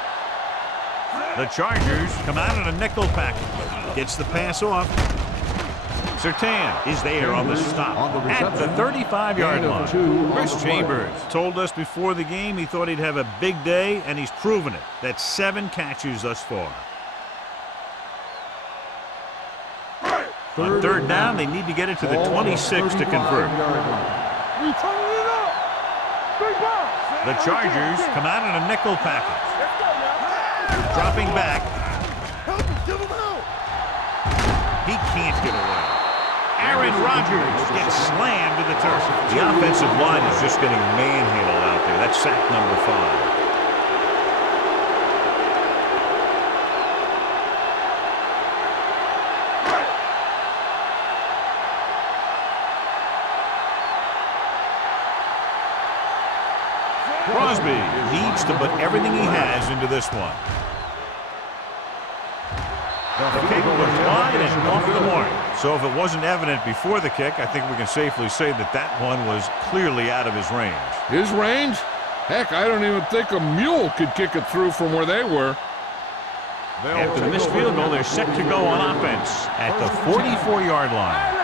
The Chargers come out in a nickel package. Gets the pass off. Surtain is there on the stop at the 35-yard line. Chris Chambers told us before the game he thought he'd have a big day, and he's proven it. That's 7 catches thus far. On 3rd down, they need to get it to the 26 to convert. We turning it up. Big ball. The Chargers come out in a nickel package. Let's go now. Dropping back. Help him, give him help. He can't get away. Aaron Aaron Rodgers gets slammed to the turf. The offensive line is just getting manhandled out there. That's sack number 5. Crosby needs to put everything he has into this one. The kick was wide and off the mark. So if it wasn't evident before the kick, I think we can safely say that that one was clearly out of his range. His range? Heck, I don't even think a mule could kick it through from where they were. After the missed field goal, they're set to go on offense at the 44-yard line.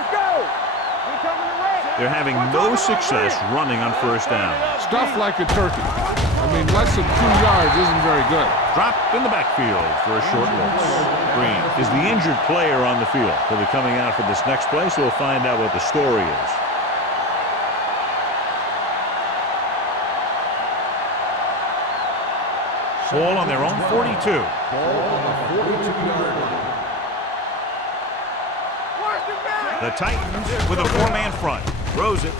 They're having no success running on first down. Stuff like a turkey. I mean, less than 2 yards isn't very good. Dropped in the backfield for a short loss. Green is the injured player on the field. He'll be coming out for this next play, so we'll find out what the story is. Ball on their own 42. Ball on the 42-yard line. The Titans with a 4-man front. Throws it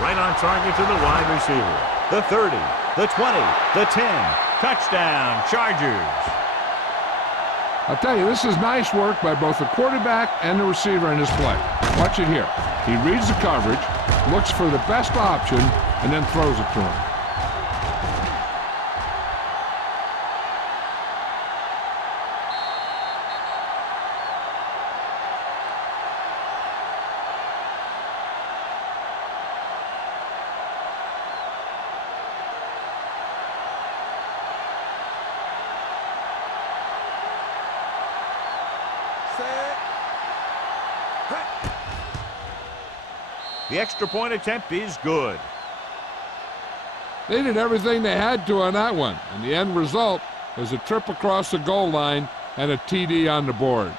right on target to the wide receiver. The 30, the 20, the 10. Touchdown, Chargers. I'll tell you, this is nice work by both the quarterback and the receiver in this play. Watch it here. He reads the coverage, looks for the best option, and then throws it to him. The extra point attempt is good. They did everything they had to on that one, and the end result was a trip across the goal line and a TD on the board.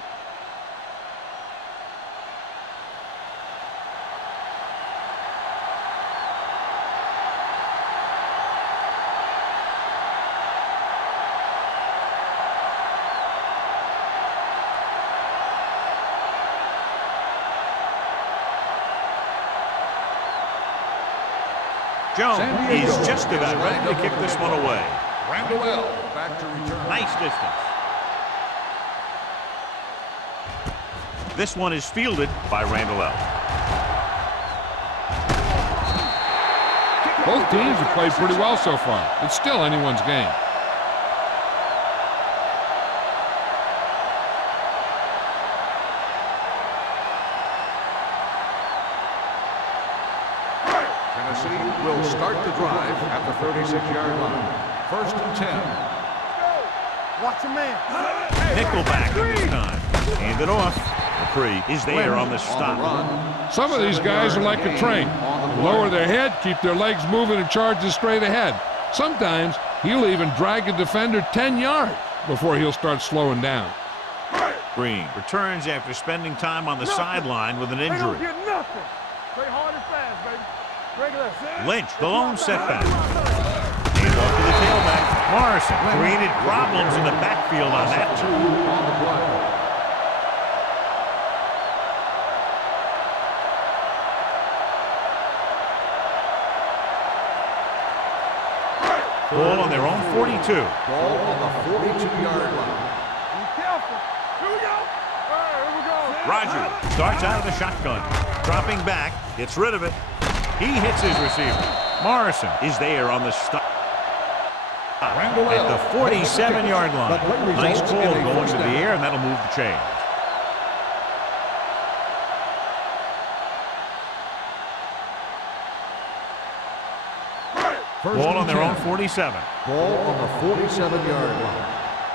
Jones is just about ready to kick this one away. Randall L. back to return. Nice distance. This one is fielded by Randall L. Both teams have played pretty well so far. It's still anyone's game. Tennessee will start the drive at the 36-yard line. 1st and 10. Watch your man. Nickelback this time. Hand it off. McCree is there on the stop. Some of these guys are like a train. Lower their head, keep their legs moving, and charge it straight ahead. Sometimes he'll even drag a defender 10 yards before he'll start slowing down. Green returns after spending time on the sideline with an injury. They don't get nothing. Play hard and fast, baby. Regular. Lynch, the lone setback. Hand off to the tailback. Morrison created problems in the backfield on that. On the play. Ball on their own 42. Ball on the 42-yard line. Be careful. Here we go. All right, here we go. Rogers starts out of the shotgun. Dropping back, gets rid of it. He hits his receiver. Morrison is there on the stop. At the 47-yard line. Nice ball going to the air, and that'll move the chain. Ball on their own 47. Ball on the 47-yard line.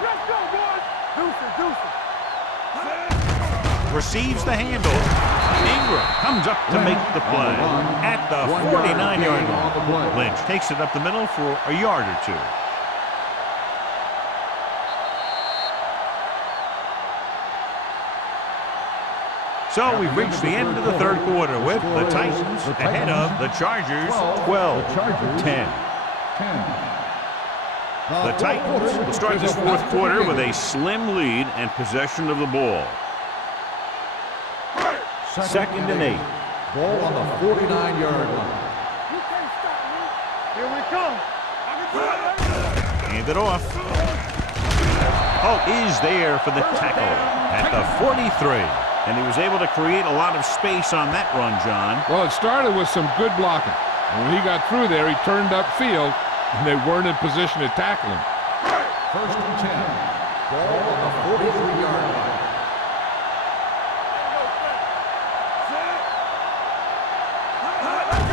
Let's go, boys. Deuce it. Receives the handoff. Ingram comes up to make the play at the 49-yard line. Lynch takes it up the middle for a yard or two. So we've reached the end of the third quarter with the Titans ahead of the Chargers 12-10. The Titans will start this fourth quarter with a slim lead and possession of the ball. Second and 8. Ball on the 49-yard line. You can't stop me. Here we come. I can do it. Hand it off. Oh, is there for the tackle at the 43. And he was able to create a lot of space on that run, John. Well, it started with some good blocking. And when he got through there, he turned upfield, and they weren't in position to tackle him. First and 10. Ball on the 43-yard line.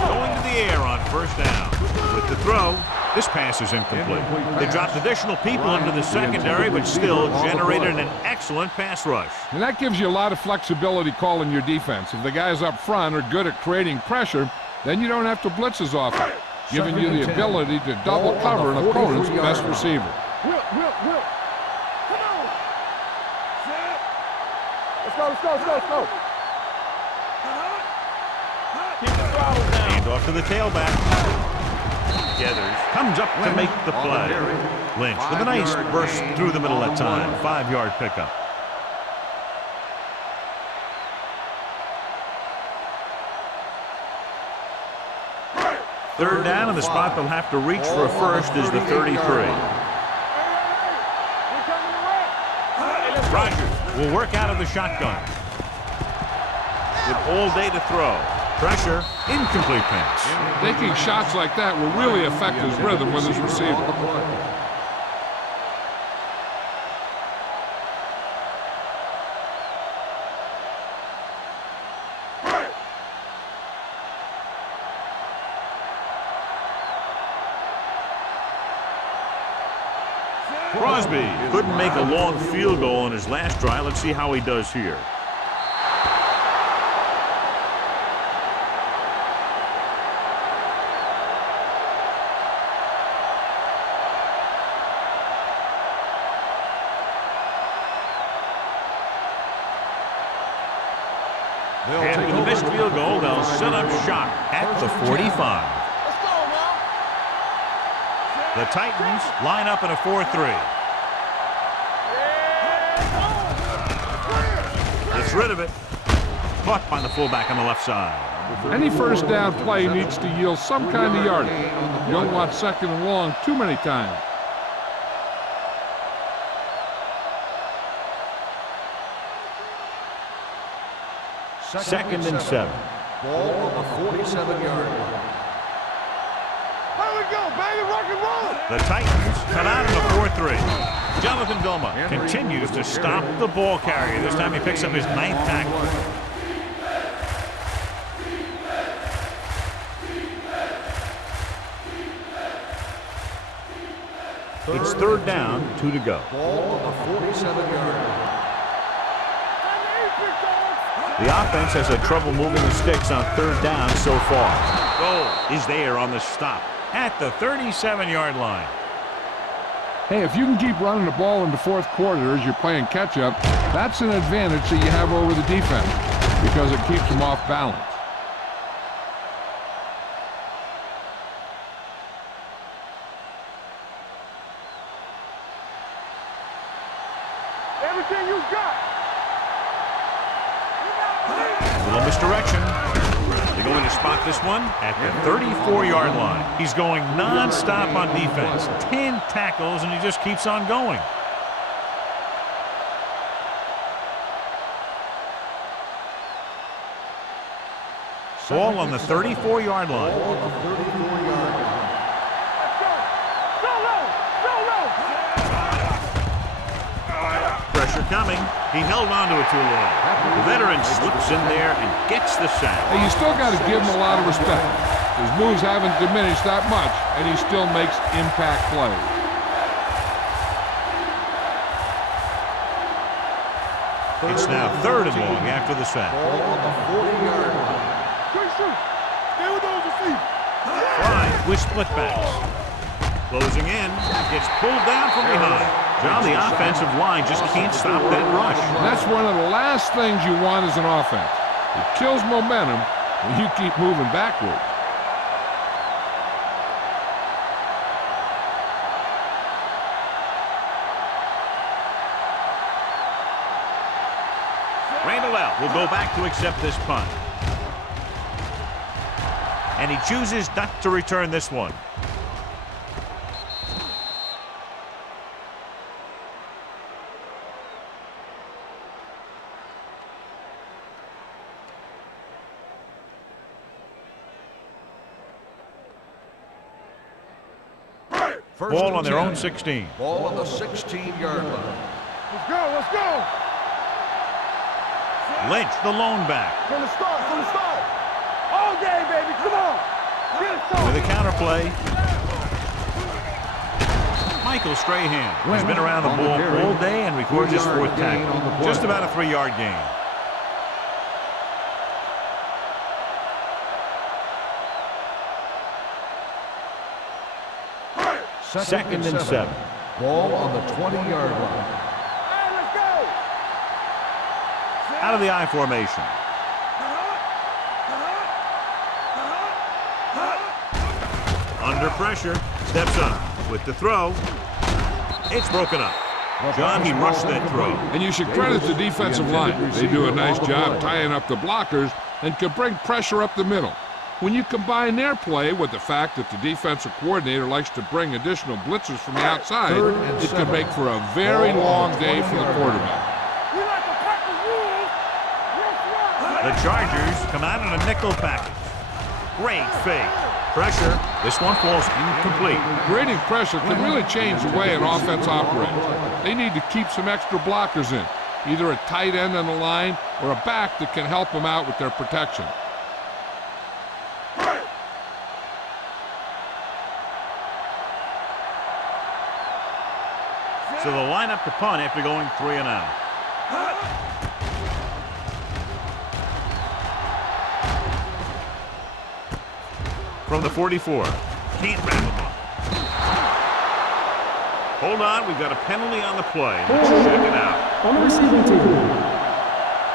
Going to the air on first down. With the throw, this pass is incomplete. They dropped additional people into the secondary, but still generated an excellent pass rush. And that gives you a lot of flexibility calling your defense. If the guys up front are good at creating pressure, then you don't have to blitz as often, giving you the ability to double cover an opponent's best receiver. Will. Come on. Let's go. Keep the throttle down. Hand off to the tailback. Gathers, comes up to make the play. Lynch with a nice burst through the middle that time. 5-yard pickup. Third down, and the spot they'll have to reach for a first is the 33. Rogers will work out of the shotgun. With all day to throw. Pressure, incomplete pass. Taking shots like that will really affect his rhythm with his receiver. Crosby couldn't make a long field goal in his last try. Let's see how he does here. And with a missed field goal, they'll set up shop at the 45. Let's go, now. The Titans line up in a 4-3. Gets rid of it. Caught by the fullback on the left side. Any first down play needs to yield some kind of yardage. You don't want second and long too many times. Second and 7. Ball on the 47-yard line. Here we go, baby. Rock and roll. The Titans cut out in a 4-3. Jonathan Vilma continues to stop the ball carrier. This time he picks up his 9th tackle. It's third down, 2 to go. Ball on the 47-yard line. The offense has had trouble moving the sticks on third down so far. Goal is there on the stop at the 37-yard line. Hey, if you can keep running the ball in the fourth quarter as you're playing catch-up, that's an advantage that you have over the defense because it keeps them off balance. Everything you got. Little misdirection. They're going to spot this one at the 34-yard line. He's going non-stop on defense. 10 tackles, and he just keeps on going. Ball on the 34-yard line. Ball on the 34-yard line. Pressure coming. He held on to it too long. The veteran slips in there and gets the sack. Hey, you still got to give him a lot of respect. His moves haven't diminished that much, and he still makes impact plays. It's now third and long after the sack. Ball on the 40-yard line. Quick shoot. Stay with those receivers. Fly with split backs. Closing in. Gets pulled down from behind. John, the offensive line just can't stop that rush. And that's one of the last things you want as an offense. It kills momentum when you keep moving backwards. will go back to accept this punt. And he chooses not to return this one. Ball on their own 16. Ball on the 16-yard line. Let's go, let's go. Lynch, the lone back. From the start. All day, baby, come on. Get it started. With a counter play. Michael Strahan has been around the ball all day and records his fourth tackle. Just about a 3-yard gain. Second and 7. Ball on the 20-yard line. Hey, let's go. Out of the I formation. Under pressure. Steps up. With the throw. It's broken up. John, he rushed that throw. And you should credit the defensive line. They do a nice job tying up the blockers and can bring pressure up the middle. When you combine their play with the fact that the defensive coordinator likes to bring additional blitzers from the outside, it can make for a very long day for the quarterback. We like to pack the rules. The Chargers come out in a nickel package. Great fake. Pressure. This one falls incomplete. Creating pressure can really change the way an offense operates. They need to keep some extra blockers in, either a tight end on the line or a back that can help them out with their protection. So they'll line up to punt after going 3 and out. From the 44. Can't wrap him up. Hold on, we've got a penalty on the play. Let's check it out. On the receiving team.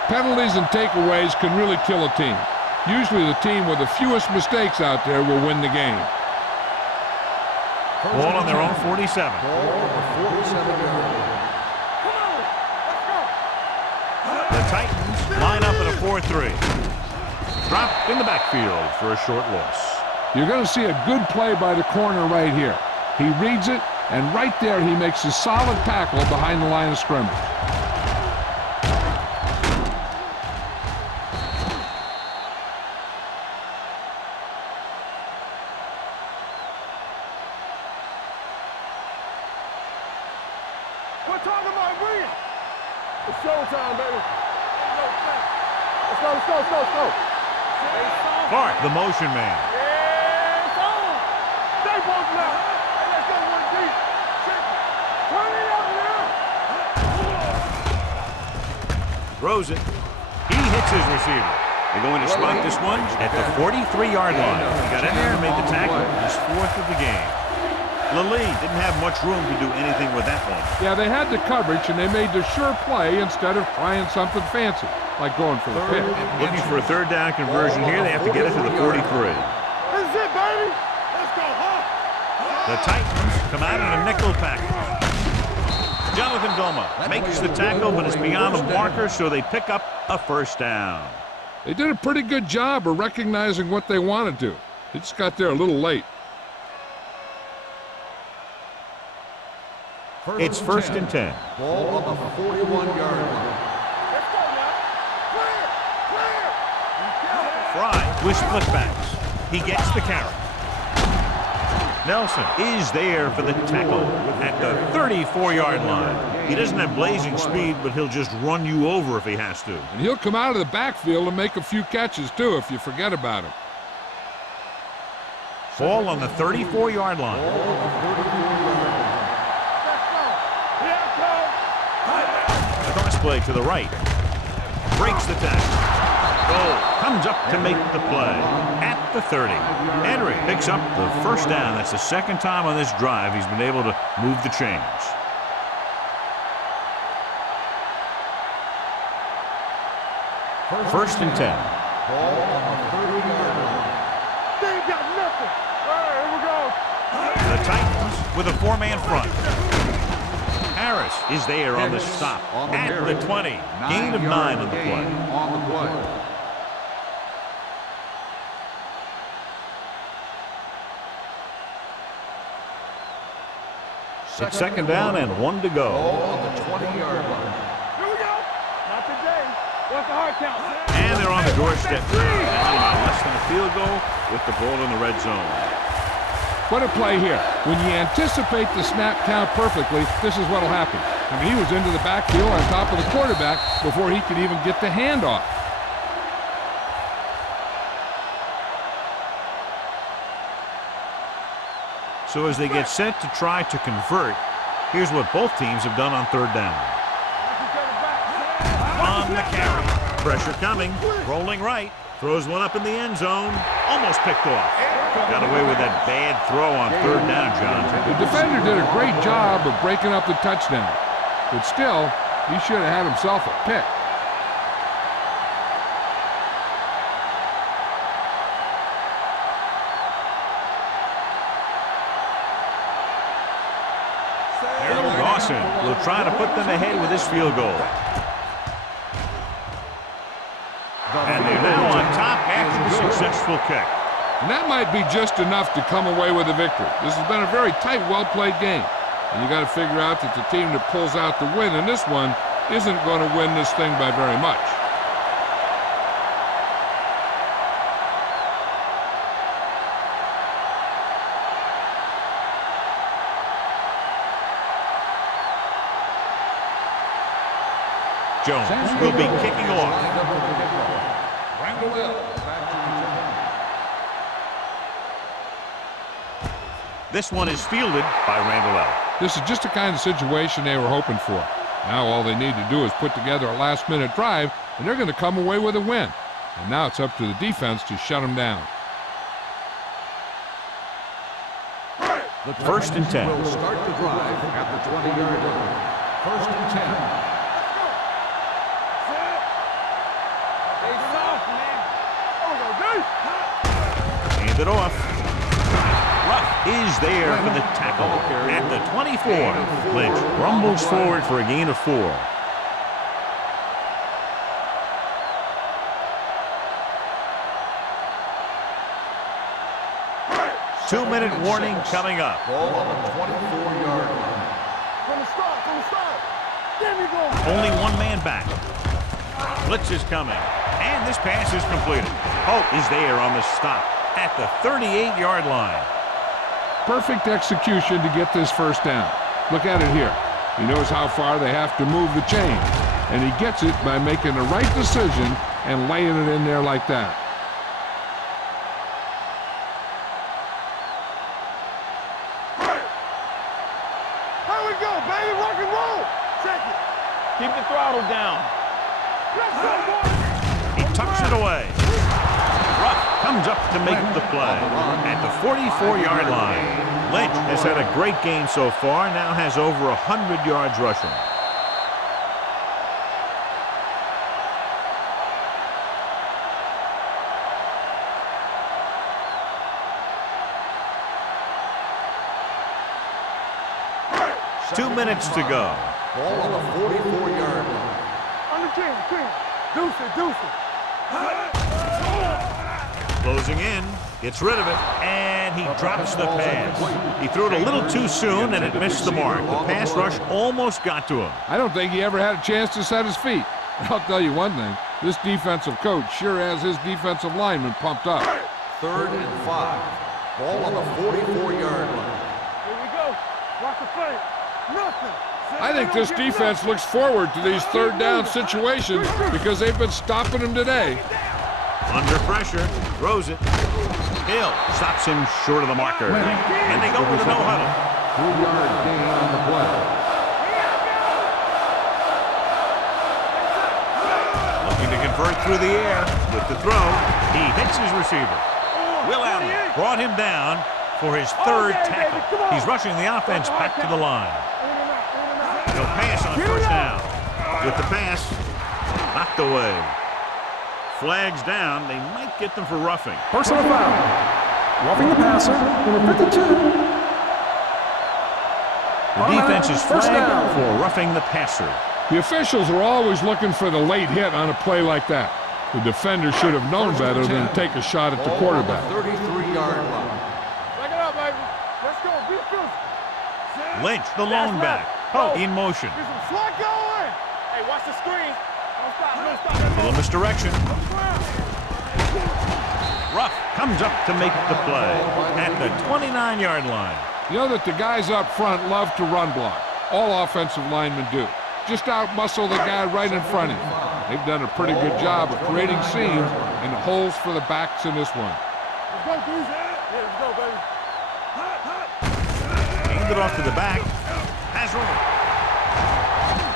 Penalties and takeaways can really kill a team. Usually the team with the fewest mistakes out there will win the game. Ball on their own 47. Ball on the 47-yard line. Come on, let's go. The Titans line up in a 4-3. Dropped in the backfield for a short loss. You're going to see a good play by the corner right here. He reads it, and right there he makes a solid tackle behind the line of scrimmage. We're talking about winning. It's showtime, baby. Let's go. Clark, the motion man. Yeah, it's on. Stay both left. Hey, let's go one deep. Check it. Turn it up now. Throws it. He hits his receiver. They're going to spot this one at the 43-yard line. He got in there and made the tackle. His 4th of the game. Lilly didn't have much room to do anything with that one. Yeah, they had the coverage, and they made the sure play instead of trying something fancy, like going for the pick. Looking for a 3rd down conversion here. They have to get it to the 43. This is it, baby. Let's go, huh? The Titans come out in a nickel package. Jonathan Goma makes the tackle, but it's beyond the marker, so they pick up a 1st down. They did a pretty good job of recognizing what they want to do. They just got there a little late. It's 1st and 10. Ball on the 41-yard line. Let's go now. Clear. Fry with split-backs. He gets the carry. Nelson is there for the tackle at the 34-yard line. He doesn't have blazing speed, but he'll just run you over if he has to. And he'll come out of the backfield and make a few catches, too, if you forget about him. Ball on the 34-yard line. A cross play to the right. Breaks the tackle. Goal comes up to make the play at the 30. Henry picks up the 1st down. That's the 2nd time on this drive he's been able to move the chains. First and 10. Ball on the 30-yard line. They ain't got nothing. All right, here we go. The Titans with a 4-man front. Harris is there on the stop at the 20. Gain of 9 on the play. On the play. It's second down and 1 to go. Ball on the 20-yard line. Here we go. Not today. What's the hard count? And they're on the doorstep now by less than a field goal with the ball in the red zone. What a play here. When you anticipate the snap count perfectly, this is what will happen. I mean, he was into the backfield on top of the quarterback before he could even get the handoff. So as they get set to try to convert, here's what both teams have done on third down. On the carry. Pressure coming. Rolling right. Throws one up in the end zone. Almost picked off. Got away with that bad throw on third down, John. The defender did a great job of breaking up the touchdown. But still, he should have had himself a pick. Dawson will try to put them ahead with this field goal. And they're now on top after the successful kick. And that might be just enough to come away with a victory. This has been a very tight, well-played game. And you got to figure out that the team that pulls out the win in this one isn't going to win this thing by very much. Jones will be kicking off. This one is fielded by Randall L. This is just the kind of situation they were hoping for. Now all they need to do is put together a last-minute drive, and they're going to come away with a win. And now it's up to the defense to shut them down. First and 10. Will start the drive at the 20-yard line. First and 10. Hand it off. Ruff is there for the tackle at the 24. Lynch rumbles forward for a gain of 4. Two-minute warning coming up. Ball on the 24-yard line. From the start. There we go. Only one man back. Blitz is coming. And this pass is completed. Holt is there on the stop at the 38-yard line. Perfect execution to get this first down. Look at it here. He knows how far they have to move the chains, and he gets it by making the right decision and laying it in there like that. Here we go, baby. Rock and roll. Check it. Keep the throttle down. Let's go, boys. He tucks it away. Ruff comes up to make the play at the 44-yard line. Lynch has had a great game so far, now has over 100 yards rushing. Two minutes to go. Ball on the 44-yard line. On the 10. Deuce it. Closing in, gets rid of it, and he drops the pass. He threw it a little too soon, and it missed the mark. The pass rush almost got to him. I don't think he ever had a chance to set his feet. I'll tell you one thing, this defensive coach sure has his defensive lineman pumped up. 3rd and 5. Ball on the 44-yard line. Here we go. Rock the flank. Nothing. I think this defense looks forward to these third down situations because they've been stopping them today. Under pressure, throws it. Hill stops him short of the marker. And they go with a no-huddle. 2-yard gain on the play. Looking to convert through the air with the throw. He hits his receiver. Will Allen brought him down for his third tackle. He's rushing the offense back to the line. He'll pass on first down. With the pass, knocked away. Flags down. They might get them for roughing. Personal foul. Roughing the passer, number 52. The defense is flagged for roughing the passer. The officials are always looking for the late hit on a play like that. The defender should have known better than to take a shot at the quarterback. 33-yard line. Back it up, baby. Let's go. Be physical. Lynch, the lone back. Oh, in motion. Get some slack going. Hey, watch the screen. Don't stop. Don't stop. Little misdirection. Ruff comes up to make the play at the 29-yard line. You know that the guys up front love to run block. All offensive linemen do. Just out-muscle the guy right in front of you. They've done a pretty good job of creating seams and holes for the backs in this one. Let's go, dude. Yeah, let's go, baby. Hand it off to the back. Has room.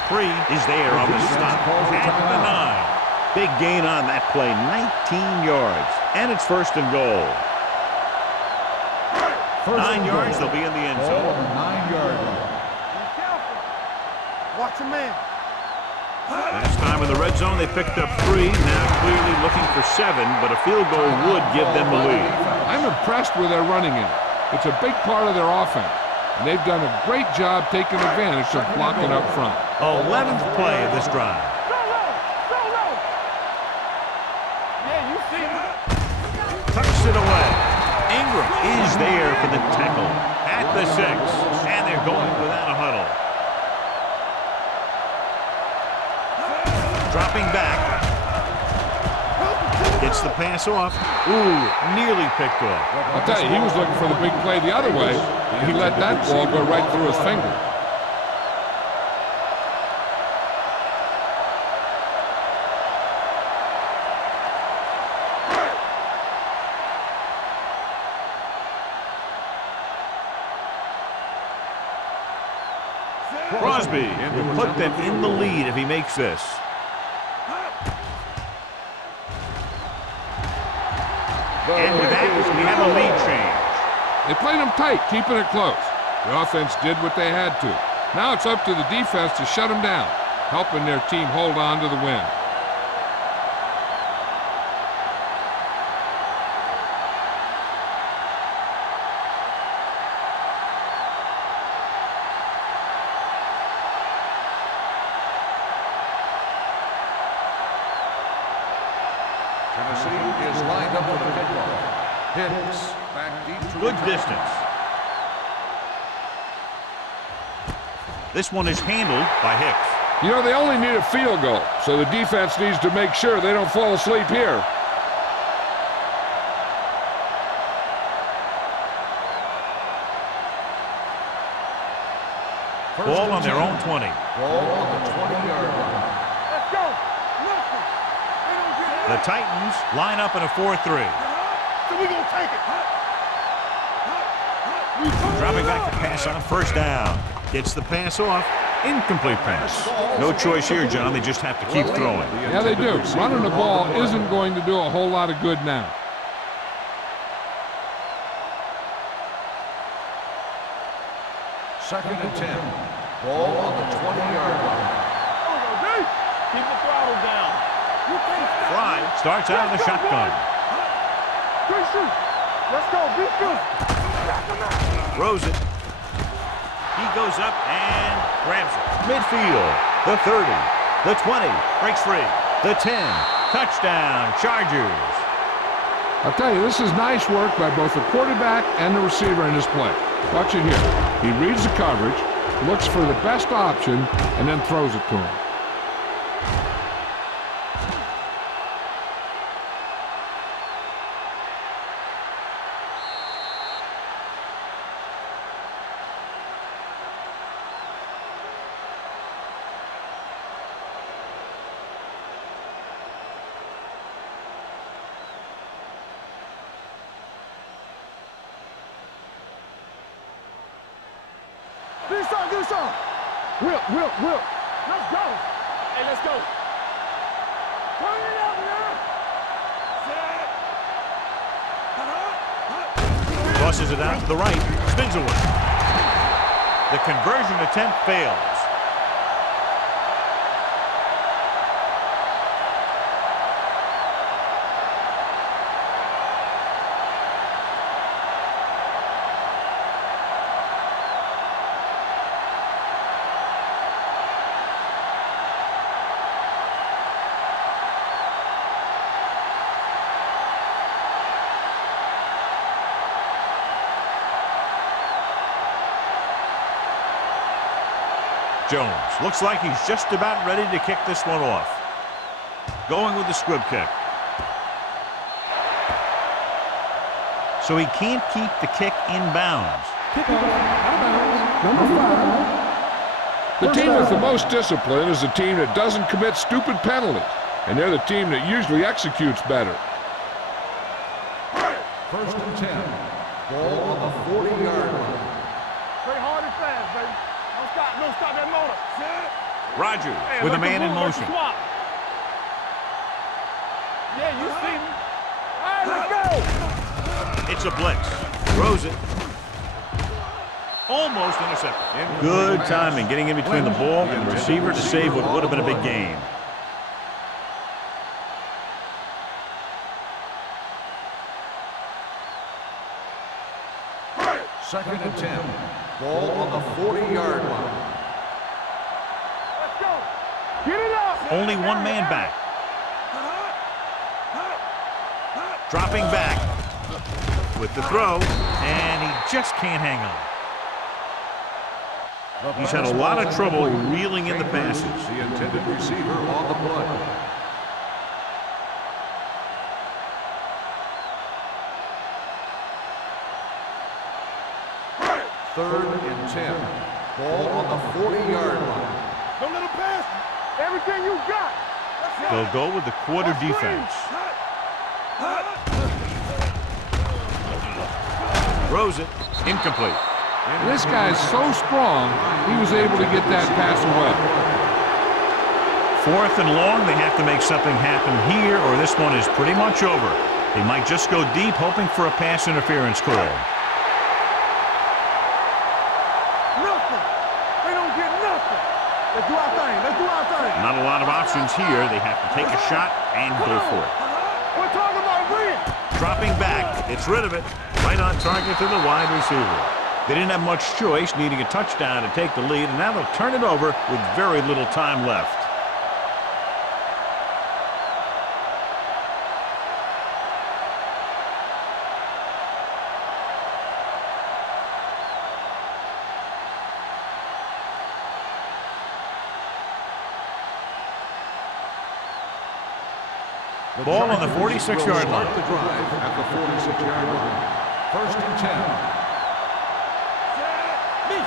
Free is there on the stop at the 9. Big gain on that play, 19 yards. And it's first and goal. 9 yards, they'll be in the end zone. 9-yard line. Be careful. Watch your man. Last time in the red zone, they picked up 3. Now clearly looking for 7, but a field goal would give them the lead. I'm impressed with their running game. It's a big part of their offense, and they've done a great job taking advantage of blocking up front. 11th play of this drive. Go low. Go low. Yeah, you see me. Tucks it away. Ingram is there for the tackle at the 6, and they're going without a huddle. Dropping back. Gets the pass off. Ooh, nearly picked off. I'll tell you, he was looking for the big play the other way, and he let that ball go right through his finger. Crosby will put them in the lead if he makes this. And with that, we have a lead change. They played them tight, keeping it close. The offense did what they had to. Now it's up to the defense to shut them down, helping their team hold on to the win. Tennessee is lined up for the kickoff. Hicks back deep to Good return. distance. This one is handled by Hicks. You know, they only need a field goal, so the defense needs to make sure they don't fall asleep here. Ball on their own 20. Ball on the 20-yard line. Let's go. Nothing. They don't get The Titans line up in a 4-3. So we gonna take it. Dropping back to pass on first down. Gets the pass off. Incomplete pass. No choice here, John. They just have to keep throwing. Yeah, they do. Running the ball isn't going to do a whole lot of good now. Second and 10. Ball on the 20-yard line. Keep the throttle down. You can't stop. Fry starts out in the shotgun. Good shoot. Let's go. Be good. Throws it. He goes up and grabs it. Midfield. The 30. The 20. Breaks free. The 10. Touchdown. Chargers. I'll tell you, this is nice work by both the quarterback and the receiver in this play. Watch it here. He reads the coverage, looks for the best option, and then throws it to him. Do some. Whip. Let's go. Hey, let's go. Turn it up, man. Tosses it out to the right. Spins away. The conversion attempt fails. Jones looks like he's just about ready to kick this one off. Going with the squib kick. So he can't keep the kick in bounds. Number 5. The team with the most discipline is the team that doesn't commit stupid penalties, and they're the team that usually executes better. First and 10. Ball on the 40-yard line. Play hard and fast, baby. Don't stop that motor. Rogers Hey, with a let the man in ball motion. swap. Yeah, you see me. All right, let's go. It's a blitz. Throws it. Almost intercepted. Good timing getting in between the ball and the receiver to save what would have been a big gain. Second and 10. Ball on the 40-yard line. Let's go. Get it up. Only one man back. Dropping back with the throw, and he just can't hang on. He's had a lot of trouble reeling in the passes. The intended receiver on the play. Third and 10. Ball on the 40-yard line. Don't let him pass. Everything you got. They'll go with the quarter defense. Throws it. Incomplete. This guy's so strong, he was able to get that pass away. 4th and long, they have to make something happen here, or this one is pretty much over. They might just go deep, hoping for a pass interference call. Nothing. They don't get nothing. Let's do our thing. Let's do our thing. Not a lot of options here. They have to take a shot and go for it. We're talking about win. Dropping back, it's rid of it. Right on target to the wide receiver. They didn't have much choice, needing a touchdown to take the lead, and now they'll turn it over with very little time left. Ball on the 46-yard line. Start the drive at the 46-yard line. First and 10.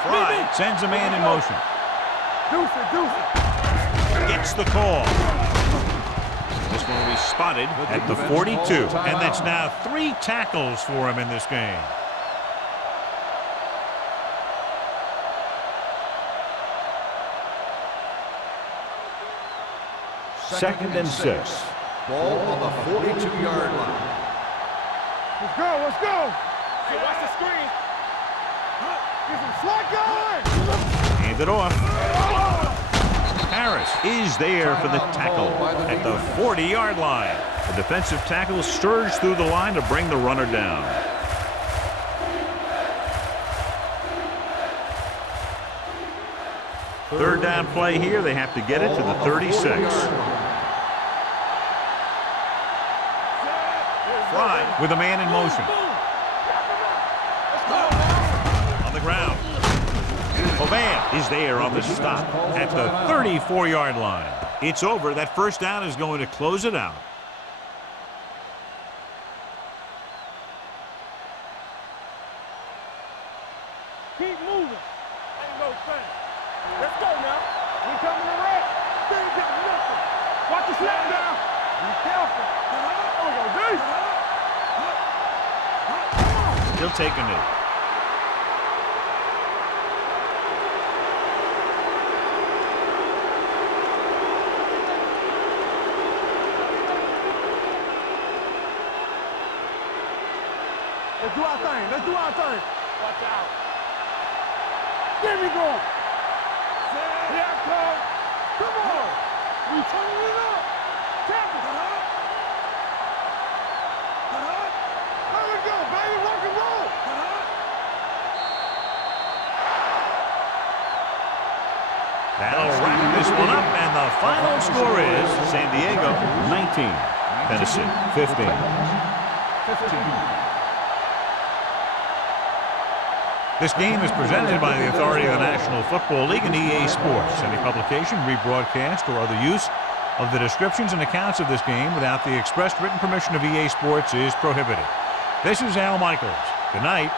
Fry sends a man in motion. Deuce it. Gets the call. This one will be spotted at the 42. And that's now 3 tackles for him in this game. Second and 6. Ball on the 42-yard line. Let's go. Let's go. Hey, watch the screen. Get some slack going. Hand it off. Harris is there for the tackle at the 40-yard line. The defensive tackle surged through the line to bring the runner down. Third down play here. They have to get it to the 36. Fly with a man in motion. On the ground. Hovan is there on the stop at the 34-yard line. It's over. That first down is going to close it out. Keep moving. Ain't no thing. Let's go now. We coming to red. They ain't got nothing. Watch the snap down. Be careful. There we go, D. He'll take a knee. Let's do our thing. Let's do our thing. Watch out. There we go. Here I come. Come on. We turning it up. Tap it. Let it go, baby. Rock and roll. That'll wrap this one up, and the final score is San Diego 19, Tennessee 15. This game is presented by the authority of the National Football League and EA Sports. Any publication, rebroadcast, or other use of the descriptions and accounts of this game without the expressed written permission of EA Sports is prohibited. This is Al Michaels. Good night.